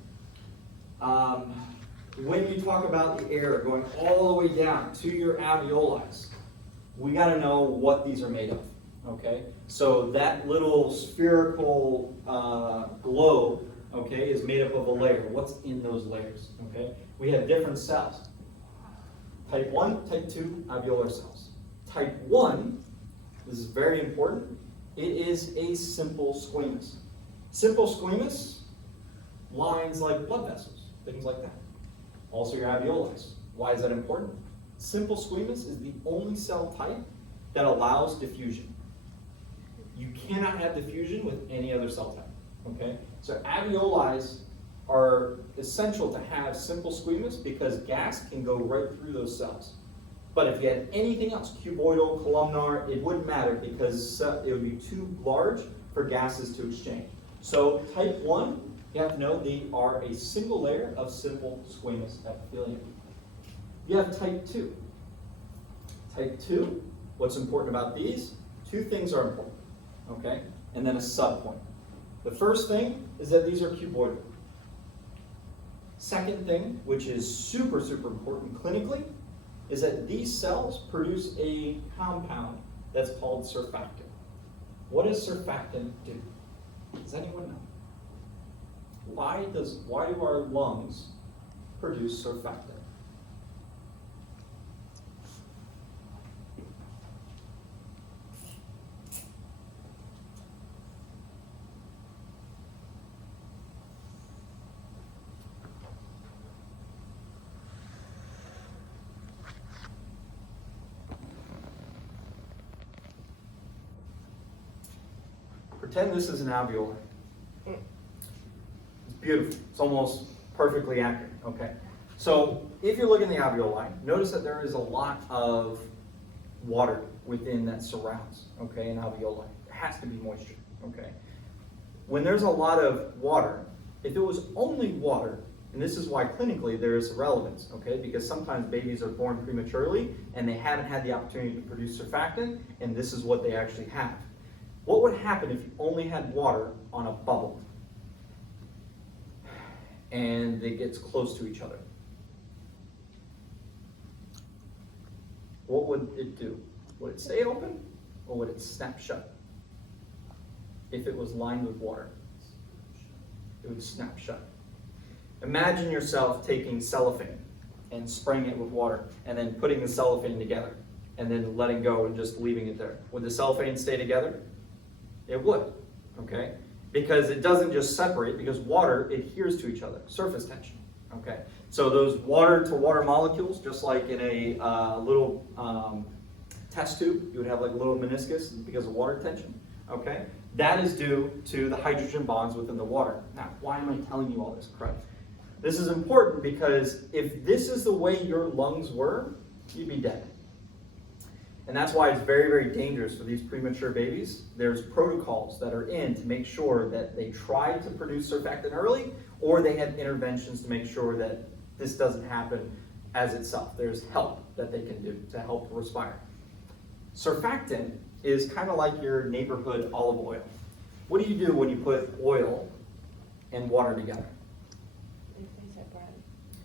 When you talk about the air going all the way down to your alveoli, we got to know what these are made of. Okay, so that little spherical globe, okay, is made up of a layer. What's in those layers? Okay, we have different cells. Type 1, type 2 alveolar cells. Type 1, this is very important, it is a simple squamous. Simple squamous lines like blood vessels, things like that. Also your alveoli. Why is that important? Simple squamous is the only cell type that allows diffusion. You cannot have diffusion with any other cell type. Okay? So alveoli are essential to have simple squamous because gas can go right through those cells. But if you had anything else, cuboidal, columnar, it wouldn't matter because it would be too large for gases to exchange. So type 1, you have to know they are a single layer of simple squamous epithelium. You have type 2. Type 2, what's important about these? Two things are important, okay? And then a subpoint. The first thing is that these are cuboidal. Second thing, which is super, super important clinically, is that these cells produce a compound that's called surfactant. What does surfactant do? Does anyone know? Why do our lungs produce surfactant? Pretend this is an alveoli. It's beautiful. It's almost perfectly accurate. Okay. So if you're looking at the alveoli, notice that there is a lot of water within that surrounds, okay, an alveoli. There has to be moisture. Okay. When there's a lot of water, if it was only water, and this is why clinically there is relevance, okay, because sometimes babies are born prematurely and they haven't had the opportunity to produce surfactant, and this is what they actually have. What would happen if you only had water on a bubble and it gets close to each other? What would it do? Would it stay open or would it snap shut? If it was lined with water, it would snap shut. Imagine yourself taking cellophane and spraying it with water and then putting the cellophane together and then letting go and just leaving it there. Would the cellophane stay together? It would, okay? Because it doesn't just separate, because water adheres to each other, surface tension, okay? So those water-to-water molecules, just like in a little test tube, you would have like a little meniscus because of water tension, okay? That is due to the hydrogen bonds within the water. Now, why am I telling you all this crap? This is important because if this is the way your lungs were, you'd be dead. And that's why it's very, very dangerous for these premature babies. There's protocols that are in to make sure that they try to produce surfactant early, or they have interventions to make sure that this doesn't happen as itself. There's help that they can do to help respire. Surfactant is kind of like your neighborhood olive oil. What do you do when you put oil and water together?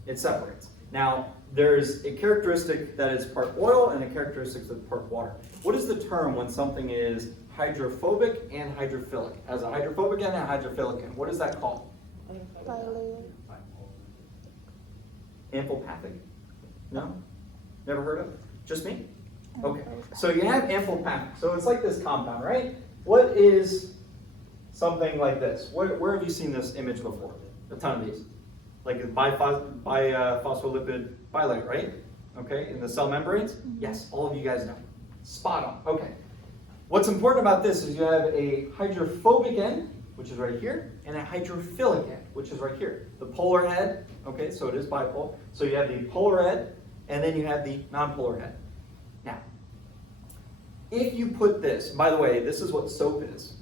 It separates. Now, there's a characteristic that is part oil and a characteristic that's part water. What is the term when something is hydrophobic and hydrophilic? As a hydrophobic end and a hydrophilic end, what is that called? Bilayer. Amphipathic? No? Never heard of it? Just me? Okay. So you have amphipathic. So it's like this compound, right? What is something like this? Where have you seen this image before? A ton of these. Like a biphospholipid bilayer, right? Okay, in the cell membranes? Yes, all of you guys know. Spot on. Okay. What's important about this is you have a hydrophobic end, which is right here, and a hydrophilic end, which is right here. The polar head, okay, so it is bipolar. So you have the polar head, and then you have the nonpolar head. Now, if you put this, by the way, this is what soap is,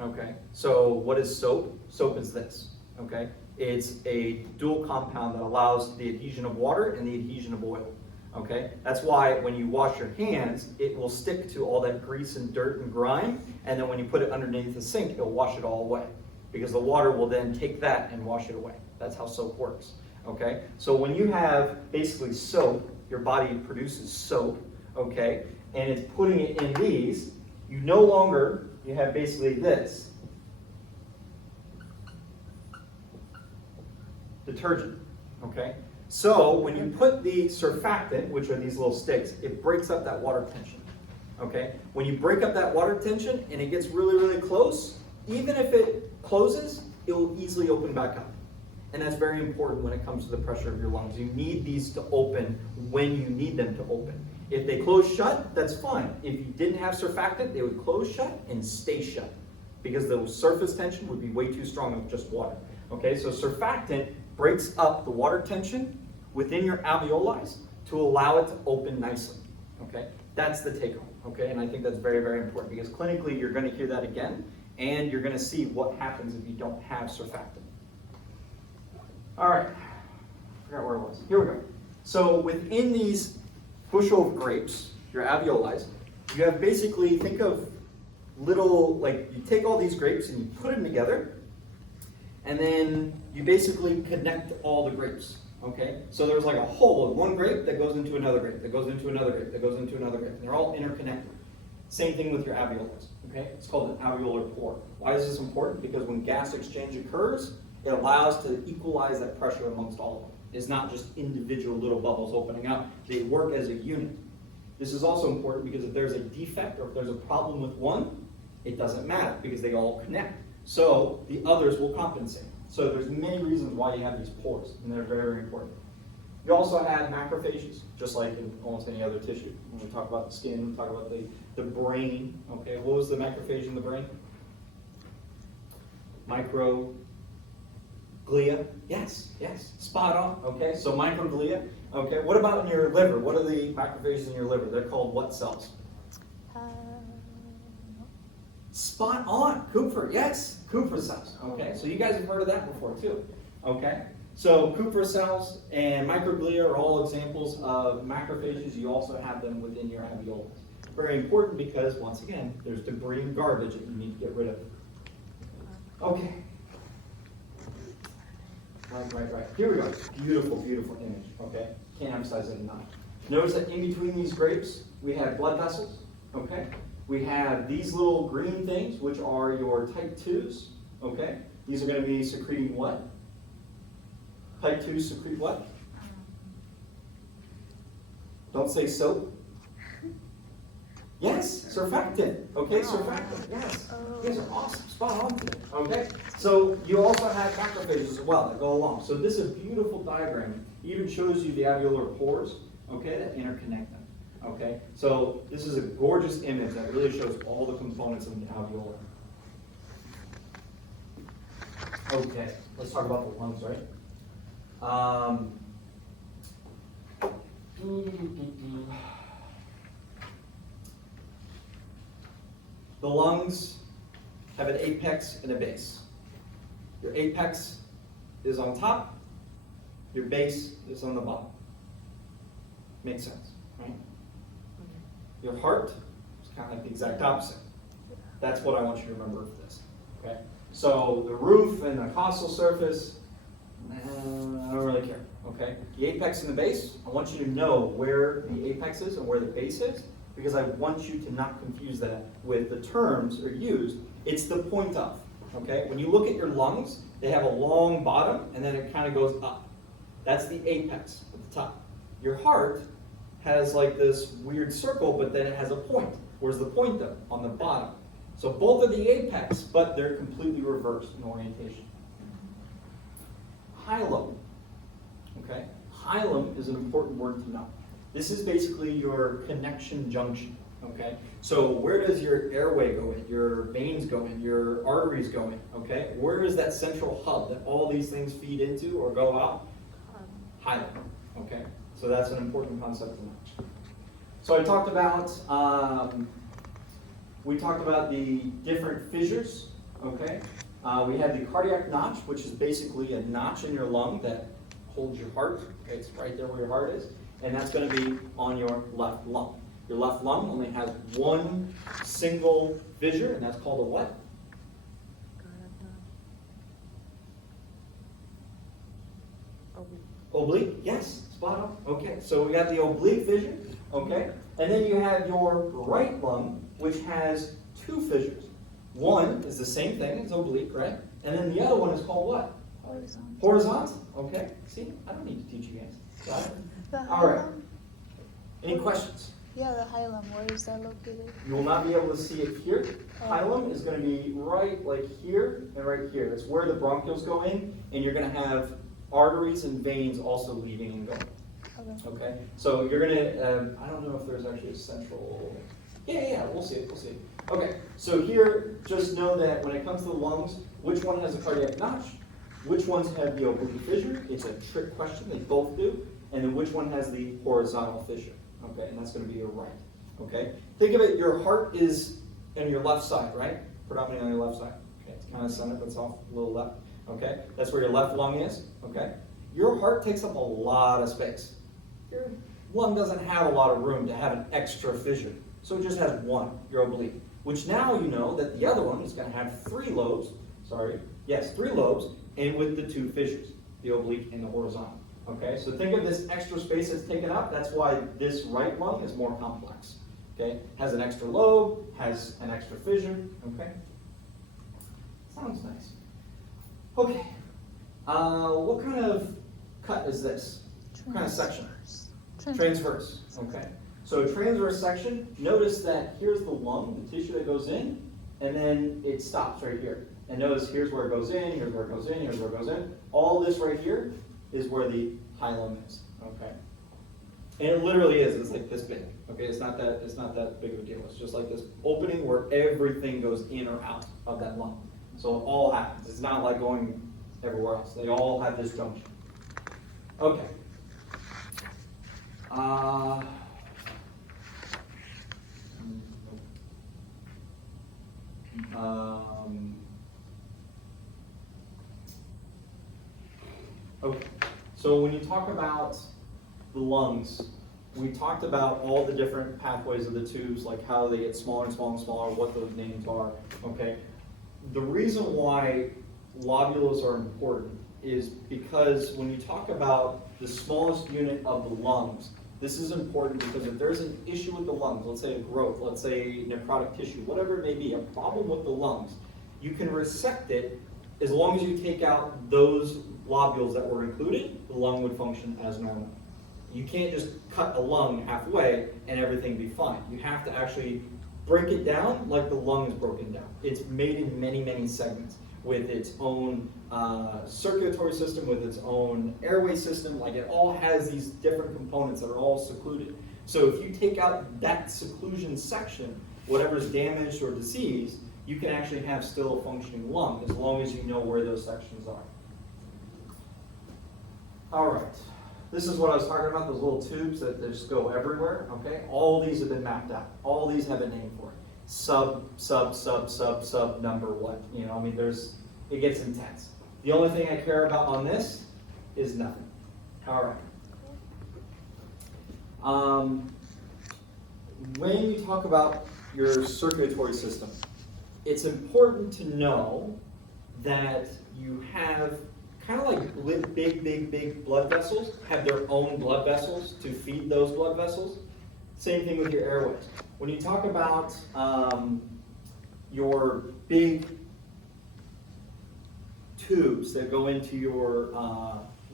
okay? So what is soap? Soap is this, okay? It's a dual compound that allows the adhesion of water and the adhesion of oil, okay? That's why when you wash your hands, it will stick to all that grease and dirt and grime, and then when you put it underneath the sink, it'll wash it all away, because the water will then take that and wash it away. That's how soap works, okay? So when you have basically soap, your body produces soap, okay, and it's putting it in these, you no longer, you have basically this. Detergent, okay? So when you put the surfactant, which are these little sticks, it breaks up that water tension, okay? When you break up that water tension and it gets really, really close, even if it closes, it will easily open back up. And that's very important when it comes to the pressure of your lungs. You need these to open when you need them to open. If they close shut, that's fine. If you didn't have surfactant, they would close shut and stay shut, because the surface tension would be way too strong with just water. Okay, so surfactant breaks up the water tension within your alveoli to allow it to open nicely. Okay, that's the take home. Okay, and I think that's very, very important, because clinically you're going to hear that again, and you're going to see what happens if you don't have surfactant. All right, I forgot where it was. Here we go. So within these bushel of grapes, your alveoli, you have basically, think of little, like you take all these grapes and you put them together, and then you basically connect all the grapes, okay? So there's like a hole of one grape that goes into another grape, that goes into another grape, that goes into another grape. And they're all interconnected. Same thing with your alveoli, okay? It's called an alveolar pore. Why is this important? Because when gas exchange occurs, it allows to equalize that pressure amongst all of them. It's not just individual little bubbles opening up. They work as a unit. This is also important because if there's a defect or if there's a problem with one, it doesn't matter because they all connect. So the others will compensate. So there's many reasons why you have these pores, and they're very, very important. You also have macrophages, just like in almost any other tissue. When we talk about the skin, we talk about the brain. Okay, what was the macrophage in the brain? Microglia. Yes, spot on. Okay, so microglia. Okay, what about in your liver? What are the macrophages in your liver? They're called what cells? Spot on, Kupffer, yes, Kupffer cells, okay? So you guys have heard of that before too, okay? So Kupffer cells and microglia are all examples of macrophages. You also have them within your alveoli. Very important because, once again, there's debris and garbage that you need to get rid of. Okay. Right. Here we go. Beautiful, beautiful image, okay? Can't emphasize it enough. Notice that in between these grapes, we have blood vessels, okay? We have these little green things, which are your type 2s, okay? These are going to be secreting what? Type 2s secrete what? Don't say soap. Yes, surfactant. Okay, surfactant, yes. You guys are awesome, spot on today, okay? So you also have macrophages as well that go along. So this is a beautiful diagram. It even shows you the alveolar pores, okay, that interconnect them. Okay, so this is a gorgeous image that really shows all the components of the alveolar. Okay, let's talk about the lungs, right? The lungs have an apex and a base. Your apex is on top, your base is on the bottom. Makes sense, right? Your heart is kind of like the exact opposite. That's what I want you to remember of this. Okay? So the roof and the costal surface, I don't really care. Okay? The apex and the base, I want you to know where the apex is and where the base is, because I want you to not confuse that with the terms are used. It's the point of. okay? When you look at your lungs, they have a long bottom, and then it kind of goes up. That's the apex at the top. Your heart has like this weird circle, but then it has a point. Where's the point though? On the bottom. So both are the apex, but they're completely reversed in orientation. Hilum, okay? Hilum is an important word to know. This is basically your connection junction, okay? So where does your airway go in, your veins go in, your arteries go in, okay? Where is that central hub that all these things feed into or go out? Hilum, okay? So that's an important concept to know. So I talked about, the different fissures, okay? We have the cardiac notch, which is basically a notch in your lung that holds your heart. Okay, it's right there where your heart is. And that's going to be on your left lung. Your left lung only has one single fissure, and that's called a what? Oblique, yes, spot on. Okay, so we got the oblique fissure, okay? And then you have your right lung, which has two fissures. One is the same thing, it's oblique, right? And then the other one is called what? Horizontal. Horizontal, okay. See, I don't need to teach you guys. Got it? The All right. hilum? Any questions? Yeah, the hilum. Where is that located? You will not be able to see it here. Oh. Hilum is going to be right like here and right here. It's where the bronchioles go in, and you're going to have arteries and veins also leaving and going. Okay. Okay, so you're gonna, I don't know if there's actually a central, yeah, we'll see it. Okay, so here, just know that when it comes to the lungs, which one has a cardiac notch, which ones have the oblique fissure, it's a trick question, they both do, and then which one has the horizontal fissure, okay, and that's gonna be your right, okay? Think of it, your heart is on your left side, right? Predominantly on your left side, okay, it's kind of centered, that's off a little left, okay? That's where your left lung is, okay? Your heart takes up a lot of space. Your lung doesn't have a lot of room to have an extra fissure, so it just has one, your oblique, which now you know that the other one is going to have three lobes, and with the two fissures, the oblique and the horizontal, okay? So think of this extra space that's taken up, that's why this right lung is more complex, okay? Has an extra lobe, has an extra fissure, okay? Sounds nice. Okay, what kind of cut is this? What kind of section? Transverse, okay. So a transverse section, notice that here's the lung, the tissue that goes in, and then it stops right here. And notice here's where it goes in, here's where it goes in, here's where it goes in. All this right here is where the hilum is, okay. And it literally is, it's like this big, okay. It's not that big of a deal. It's just like this opening where everything goes in or out of that lung. So it all happens. It's not like going everywhere else. They all have this junction. Okay. Okay, so when you talk about the lungs, we talked about all the different pathways of the tubes, like how they get smaller and smaller and smaller, what those names are, okay? The reason why lobules are important is because when you talk about the smallest unit of the lungs, this is important because if there's an issue with the lungs, let's say a growth, let's say necrotic tissue, whatever it may be, a problem with the lungs, you can resect it as long as you take out those lobules that were included, the lung would function as normal. You can't just cut a lung halfway and everything be fine. You have to actually break it down like the lung is broken down. It's made in many, many segments with its own circulatory system, with its own airway system. Like it all has these different components that are all secluded. So if you take out that seclusion section, whatever's damaged or diseased, you can actually have still a functioning lung as long as you know where those sections are. All right. This is what I was talking about, those little tubes that just go everywhere, okay? All these have been mapped out. All these have a name for it. Sub number what? You know, I mean, it gets intense. The only thing I care about on this is nothing. All right. When you talk about your circulatory system, it's important to know that you have kind of like big blood vessels have their own blood vessels to feed those blood vessels. Same thing with your airways. When you talk about your big tubes that go into your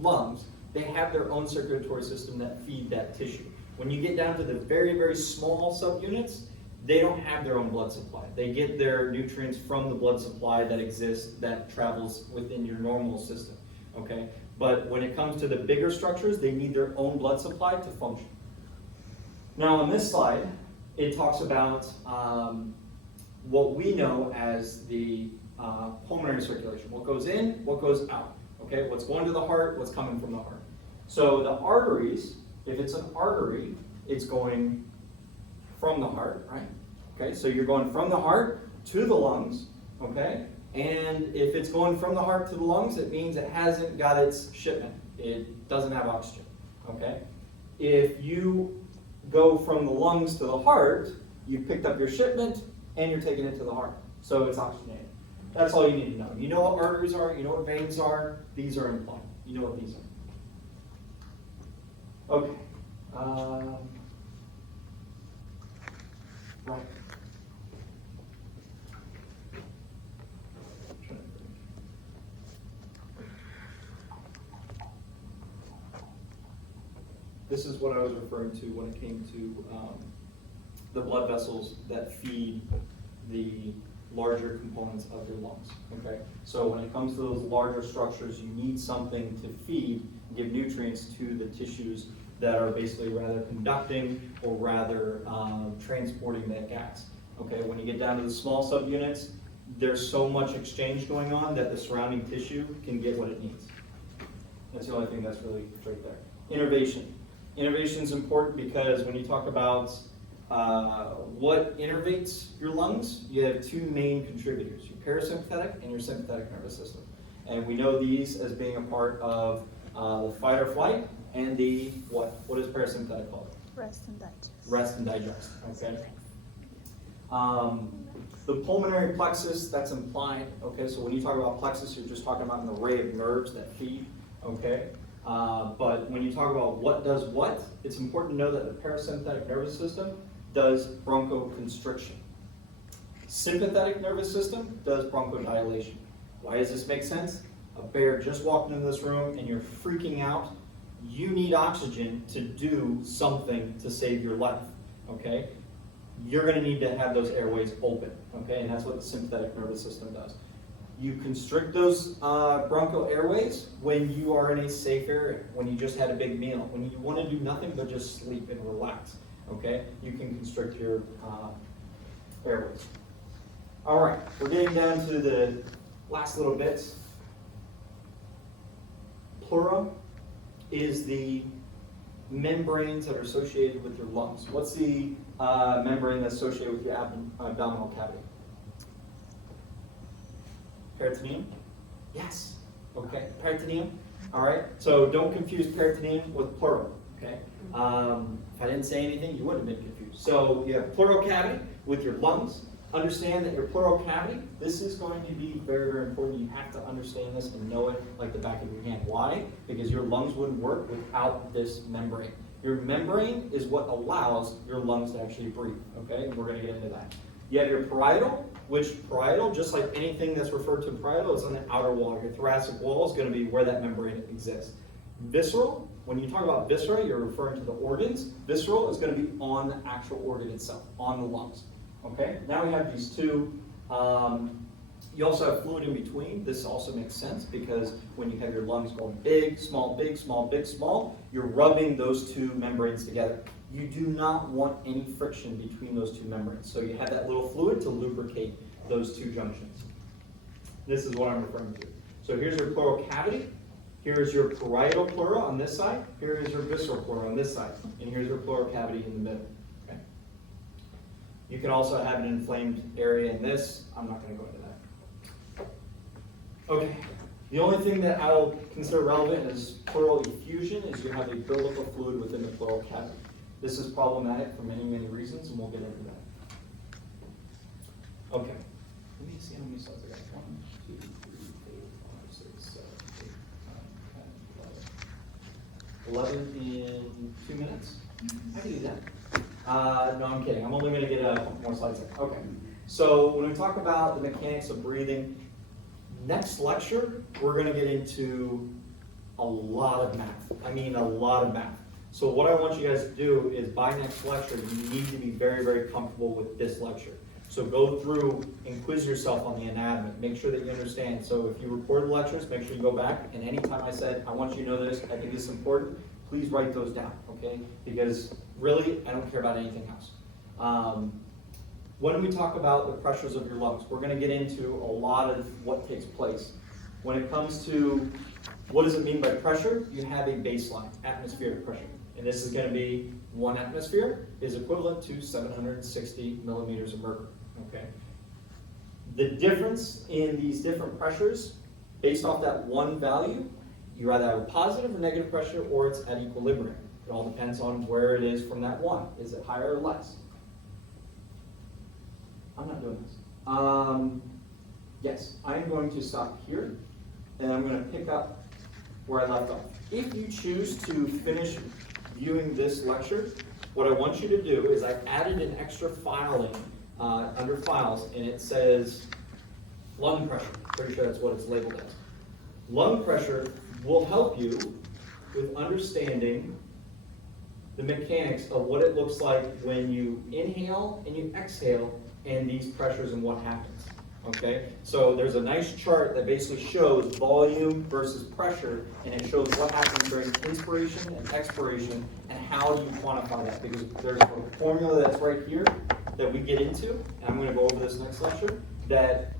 lungs, they have their own circulatory system that feed that tissue. When you get down to the very, very small subunits, they don't have their own blood supply. They get their nutrients from the blood supply that exists, that travels within your normal system, okay? But when it comes to the bigger structures, they need their own blood supply to function. Now on this slide, it talks about what we know as the pulmonary circulation. What goes in, what goes out, okay? What's going to the heart, what's coming from the heart. So the arteries, if it's an artery, it's going from the heart, right? Okay, so you're going from the heart to the lungs, okay? And if it's going from the heart to the lungs, it means it hasn't got its shipment. It doesn't have oxygen, okay? If you go from the lungs to the heart, you've picked up your shipment and you're taking it to the heart. So it's oxygenated. That's all you need to know. You know what arteries are, you know what veins are, these are implied. You know what these are. Okay. Right. This is what I was referring to when it came to the blood vessels that feed the larger components of your lungs, okay? So when it comes to those larger structures, you need something to feed, give nutrients to the tissues that are basically rather conducting or rather transporting that gas, okay? When you get down to the small subunits, there's so much exchange going on that the surrounding tissue can get what it needs. That's the only thing that's really right there. Innervation. Innervation is important because when you talk about what innervates your lungs, you have two main contributors, your parasympathetic and your sympathetic nervous system. And we know these as being a part of the fight or flight and the what? What is parasympathetic called? Rest and digest. Rest and digest, okay? The pulmonary plexus, that's implied, okay? So when you talk about plexus, you're just talking about an array of nerves that feed, okay? But when you talk about what does what, it's important to know that the parasympathetic nervous system does bronchoconstriction. Sympathetic nervous system does bronchodilation. Why does this make sense? A bear just walked into this room and you're freaking out. You need oxygen to do something to save your life, okay? You're gonna need to have those airways open, okay? And that's what the sympathetic nervous system does. You constrict those broncho airways when you are in a safe area, when you just had a big meal, when you want to do nothing but just sleep and relax, okay? You can constrict your airways. All right, we're getting down to the last little bits. Pleura is the membranes that are associated with your lungs. What's the membrane that's associated with your abdominal cavity? Peritoneum? Yes. Okay. Peritoneum. All right. So don't confuse peritoneum with pleural. Okay. If I didn't say anything, you would have been confused. So you have pleural cavity with your lungs. Understand that your pleural cavity, this is going to be very, very important. You have to understand this and know it like the back of your hand. Why? Because your lungs wouldn't work without this membrane. Your membrane is what allows your lungs to actually breathe. Okay. And we're going to get into that. You have your parietal, which parietal, just like anything that's referred to parietal, is on the outer wall. Your thoracic wall is going to be where that membrane exists. Visceral, when you talk about viscera, you're referring to the organs. Visceral is going to be on the actual organ itself, on the lungs. Okay, now we have these two. You also have fluid in between. This also makes sense because when you have your lungs going big, small, big, small, big, small, you're rubbing those two membranes together. You do not want any friction between those two membranes. So you have that little fluid to lubricate those two junctions. This is what I'm referring to. So here's your pleural cavity. Here's your parietal pleura on this side. Here is your visceral pleura on this side. And here's your pleural cavity in the middle. Okay. You can also have an inflamed area in this. I'm not going to go into that. Okay. The only thing that I'll consider relevant is pleural effusion, is you have a buildup of fluid within the pleural cavity. This is problematic for many, many reasons, and we'll get into that. Okay. Let me see how many slides I got. 1, 2, 3, 4, 5, 6, 7, 8, 9, 10, 11. 11 in 2 minutes? I can do that. No, I'm kidding. I'm only going to get a couple more slides in. Okay. So when we talk about the mechanics of breathing, Next lecture, we're gonna get into a lot of math. I mean, a lot of math. So what I want you guys to do is by next lecture, you need to be very, very comfortable with this lecture. So go through and quiz yourself on the anatomy. Make sure that you understand. So if you record the lectures, make sure you go back, and anytime I said, I want you to know this, I think this is important, please write those down, okay? Because really, I don't care about anything else. When we talk about the pressures of your lungs, we're gonna get into a lot of what takes place. When it comes to what does it mean by pressure, you have a baseline, atmospheric pressure. And this is gonna be 1 atmosphere is equivalent to 760 millimeters of mercury, okay? The difference in these different pressures, based off that one value, you either have a positive or negative pressure, or it's at equilibrium. It all depends on where it is from that one. Is it higher or less? I'm not doing this. Yes, I'm going to stop here, and I'm going to pick up where I left off. If you choose to finish viewing this lecture, what I want you to do is I added an extra file in under files, and it says lung pressure. Pretty sure that's what it's labeled as. Lung pressure will help you with understanding the mechanics of what it looks like when you inhale and you exhale and these pressures and what happens, okay? So there's a nice chart that basically shows volume versus pressure, and it shows what happens during inspiration and expiration, and how do you quantify that? Because there's a formula that's right here that we get into, and I'm gonna go over this next lecture, that